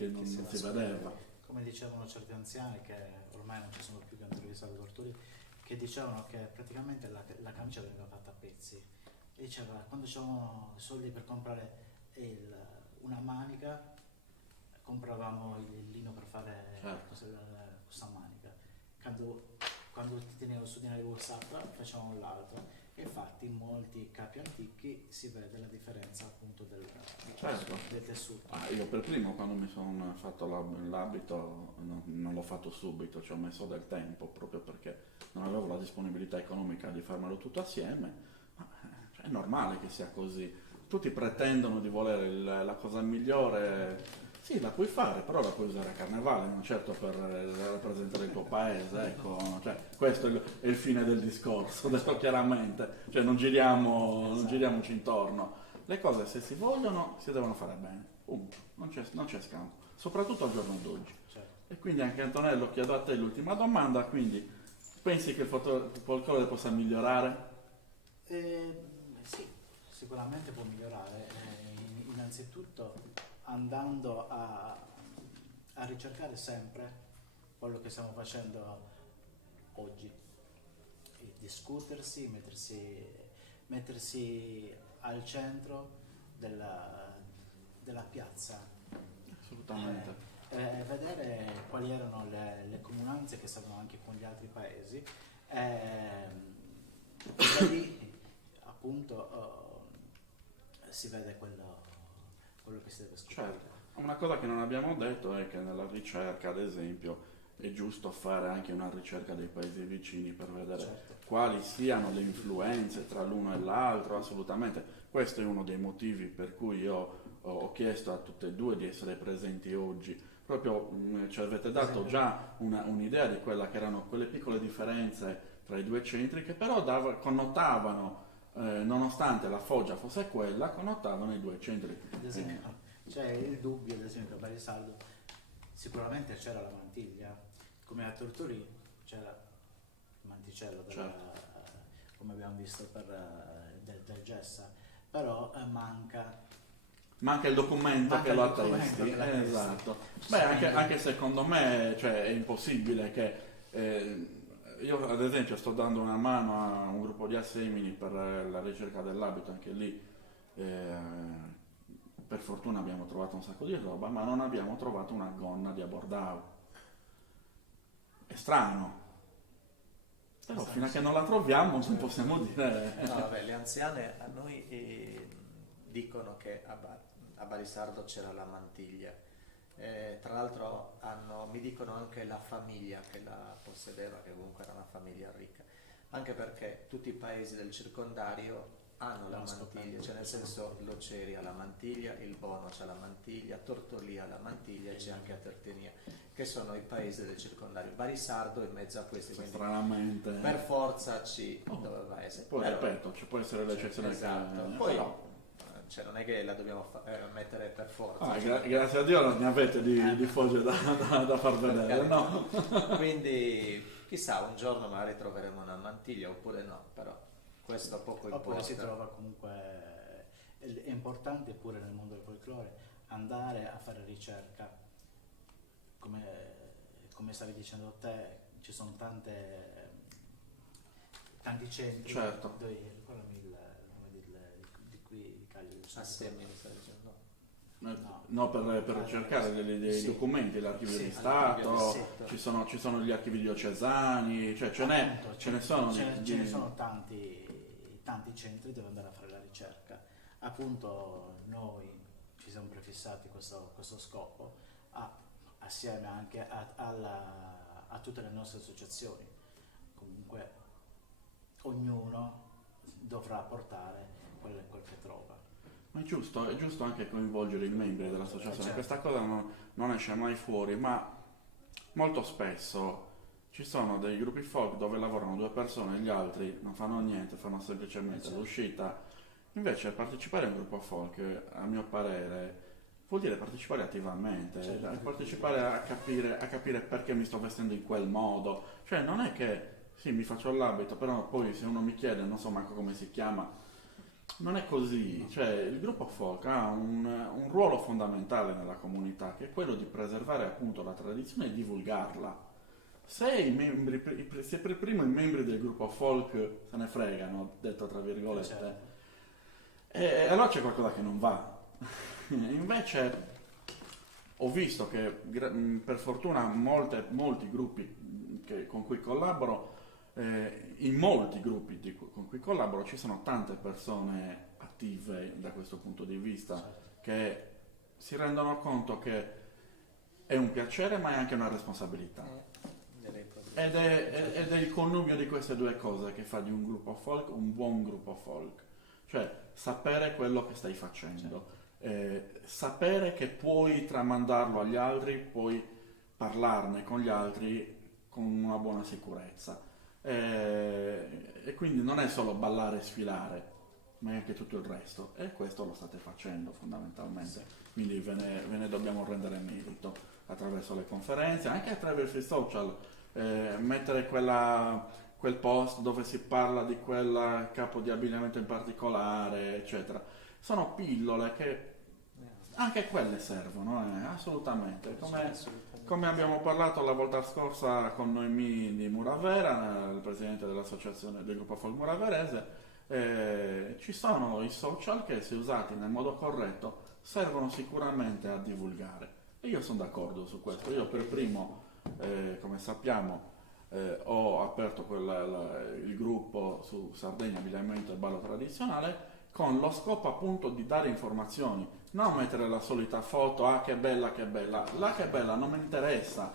non si vedeva. Come dicevano certi anziani, che ormai non ci sono più, che hanno intervistato Torturi, che dicevano che praticamente la camicia veniva fatta a pezzi. E diceva, quando c'erano soldi per comprare una manica, compravamo il lino per fare questa manica. Quando ti tenevo su di una riborsata facevamo l'altro, e infatti in molti capi antichi si vede la differenza appunto del tessuto. Io per primo, quando mi sono fatto l'abito, non l'ho fatto subito, ci ho messo del tempo proprio perché non avevo la disponibilità economica di farmelo tutto assieme. Ma è normale che sia così, tutti pretendono di volere la cosa migliore. Sì, la puoi fare, però la puoi usare a carnevale, non certo per rappresentare il tuo paese, ecco, cioè, questo è il fine del discorso, detto chiaramente, cioè non giriamoci intorno. Le cose, se si vogliono, si devono fare bene, punto, non c'è scampo, soprattutto al giorno d'oggi. E quindi anche Antonello, chiedo a te l'ultima domanda, quindi pensi che il folklore possa migliorare? Sì, sicuramente può migliorare, innanzitutto andando a ricercare sempre quello che stiamo facendo oggi, e discutersi, mettersi al centro della piazza, Assolutamente. vedere quali erano le comunanze che stavano anche con gli altri paesi, e da lì appunto si vede quello che si deve scoprire. Certo. Una cosa che non abbiamo detto è che nella ricerca, ad esempio, è giusto fare anche una ricerca dei paesi vicini per vedere quali siano le influenze tra l'uno e l'altro, assolutamente. Questo è uno dei motivi per cui io ho chiesto a tutte e due di essere presenti oggi. Proprio ci avete dato già un'idea di quella che erano quelle piccole differenze tra i due centri, che però connotavano, nonostante la foggia fosse quella, connotavano i due centri. Ad esempio, c'è il dubbio, ad esempio a Barisaldo sicuramente c'era la mantiglia, come a Torturi c'era il manticello come abbiamo visto del Gessa, però manca il documento che lo attesti. Esatto. Beh, anche secondo me, cioè, è impossibile che io ad esempio sto dando una mano a un gruppo di assemini per la ricerca dell'abito, anche lì per fortuna abbiamo trovato un sacco di roba, ma non abbiamo trovato una gonna di Abordao. È strano, però fino a che non la troviamo non possiamo dire. No, vabbè, le anziane a noi dicono che a Balisardo c'era la mantiglia. Tra l'altro mi dicono anche la famiglia che la possedeva, che comunque era una famiglia ricca, anche perché tutti i paesi del circondario hanno la mantiglia, cioè nel senso l'Oceri ha la mantiglia, il Bono c'ha la mantiglia, Tortolì ha la mantiglia e c'è anche Atertenia, che sono i paesi del circondario. Balisardo in mezzo a questi, quindi Stranamente. per forza ci doveva essere. Poi Però, ripeto, ci può essere l'eccezione esatto. che... Poi però- cioè, non è che la dobbiamo mettere per forza. grazie a Dio non ne avete di foglie da far vedere, no? Quindi chissà, un giorno magari troveremo una mantiglia oppure no, però questo poco importa. Oppure si trova comunque, è importante pure nel mondo del folklore andare a fare ricerca, come stavi dicendo te, ci sono tanti centri, Certo. ricordami il nome di qui di Cagliari. Assieme, mi stai dicendo? No, per cercare dei sì. documenti, l'archivio Sì, di l'archivio Stato, di Stato. ci sono gli archivi diocesani, cioè ce ne sono. Ce ne sono tanti centri dove andare a fare la ricerca. Appunto noi ci siamo prefissati questo scopo assieme anche a tutte le nostre associazioni. Comunque ognuno dovrà portare quel che trova. Ma è giusto anche coinvolgere i membri dell'associazione. Certo. Questa cosa non esce mai fuori, ma molto spesso ci sono dei gruppi folk dove lavorano 2 persone e gli altri non fanno niente, fanno semplicemente Certo. l'uscita. Invece partecipare a un gruppo folk, a mio parere, vuol dire partecipare attivamente, Certo. partecipare a capire perché mi sto vestendo in quel modo. Cioè non è che sì, mi faccio l'abito, però poi se uno mi chiede, non so manco come si chiama, non è così. Cioè il gruppo folk ha un ruolo fondamentale nella comunità, che è quello di preservare appunto la tradizione e divulgarla. Se per primo i membri del gruppo folk se ne fregano, detto tra virgolette, Certo. allora c'è qualcosa che non va. Invece ho visto che per fortuna molti gruppi con cui collaboro, in molti gruppi con cui collaboro ci sono tante persone attive da questo punto di vista, che si rendono conto che è un piacere ma è anche una responsabilità. Ed è il connubio di queste 2 cose che fa di un gruppo folk un buon gruppo folk. Cioè sapere quello che stai facendo, sapere che puoi tramandarlo agli altri, puoi parlarne con gli altri con una buona sicurezza. E quindi non è solo ballare e sfilare, ma è anche tutto il resto. E questo lo state facendo fondamentalmente. Quindi ve ne dobbiamo rendere merito attraverso le conferenze, anche attraverso i social. Mettere quel post dove si parla di quel capo di abbigliamento in particolare, eccetera. Sono pillole che anche quelle servono, assolutamente. Come abbiamo parlato la volta scorsa con Noemi di Muravera, il presidente dell'associazione del gruppo folk muraverese, ci sono i social che, se usati nel modo corretto, servono sicuramente a divulgare. E io sono d'accordo su questo. Io per primo, come sappiamo, ho aperto il gruppo su Sardegna, abbigliamento e ballo tradizionale, con lo scopo appunto di dare informazioni, non mettere la solita foto, che bella, che bella. La che bella non mi interessa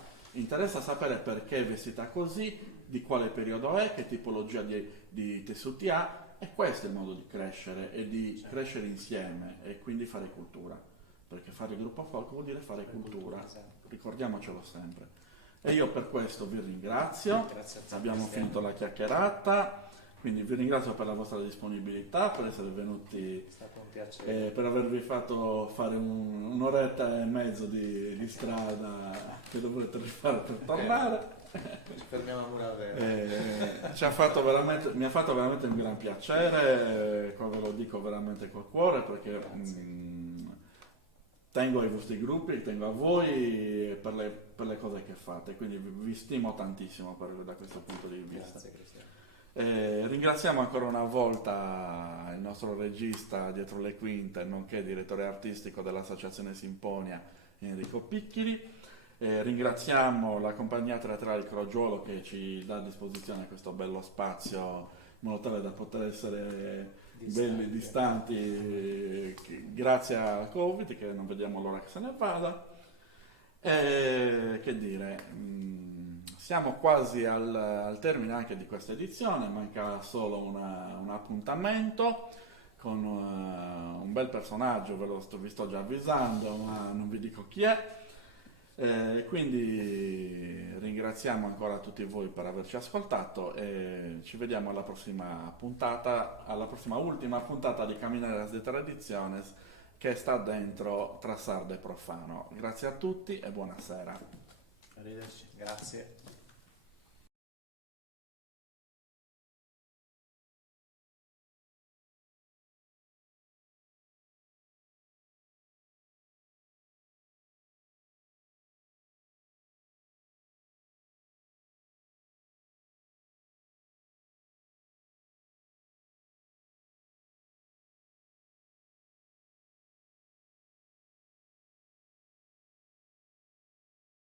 sapere perché è vestita così, di quale periodo è, che tipologia di tessuti ha, e questo è il modo di crescere e di crescere insieme e quindi fare cultura, perché fare il gruppo folk vuol dire fare cultura, ricordiamocelo sempre. E io per questo vi ringrazio, abbiamo finito la chiacchierata. Quindi vi ringrazio per la vostra disponibilità, per essere venuti, È stato un piacere. per avervi fatto fare un'oretta e mezzo di strada che dovrete rifare per tornare. Ci fermiamo a Muravera. Mi ha fatto veramente un gran piacere, qua ve lo dico veramente col cuore, perché tengo ai vostri gruppi, tengo a voi per le cose che fate, quindi vi stimo tantissimo da questo punto di vista. Grazie Cristiano. Ringraziamo ancora una volta il nostro regista dietro le quinte, nonché direttore artistico dell'Associazione Simponia, Enrico Picchili. Ringraziamo la compagnia teatrale Crogiuolo che ci dà a disposizione questo bello spazio in modo tale da poter essere belli distanti, grazie al Covid, che non vediamo l'ora che se ne vada. E che dire, siamo quasi al termine anche di questa edizione, manca solo un appuntamento con un bel personaggio, vi sto già avvisando, ma non vi dico chi è. Quindi ringraziamo ancora tutti voi per averci ascoltato e ci vediamo alla prossima puntata, alla prossima ultima puntata di Camineras de Tradiciones, che sta dentro tra sardo e profano. Grazie a tutti e buonasera. Arrivederci. Grazie.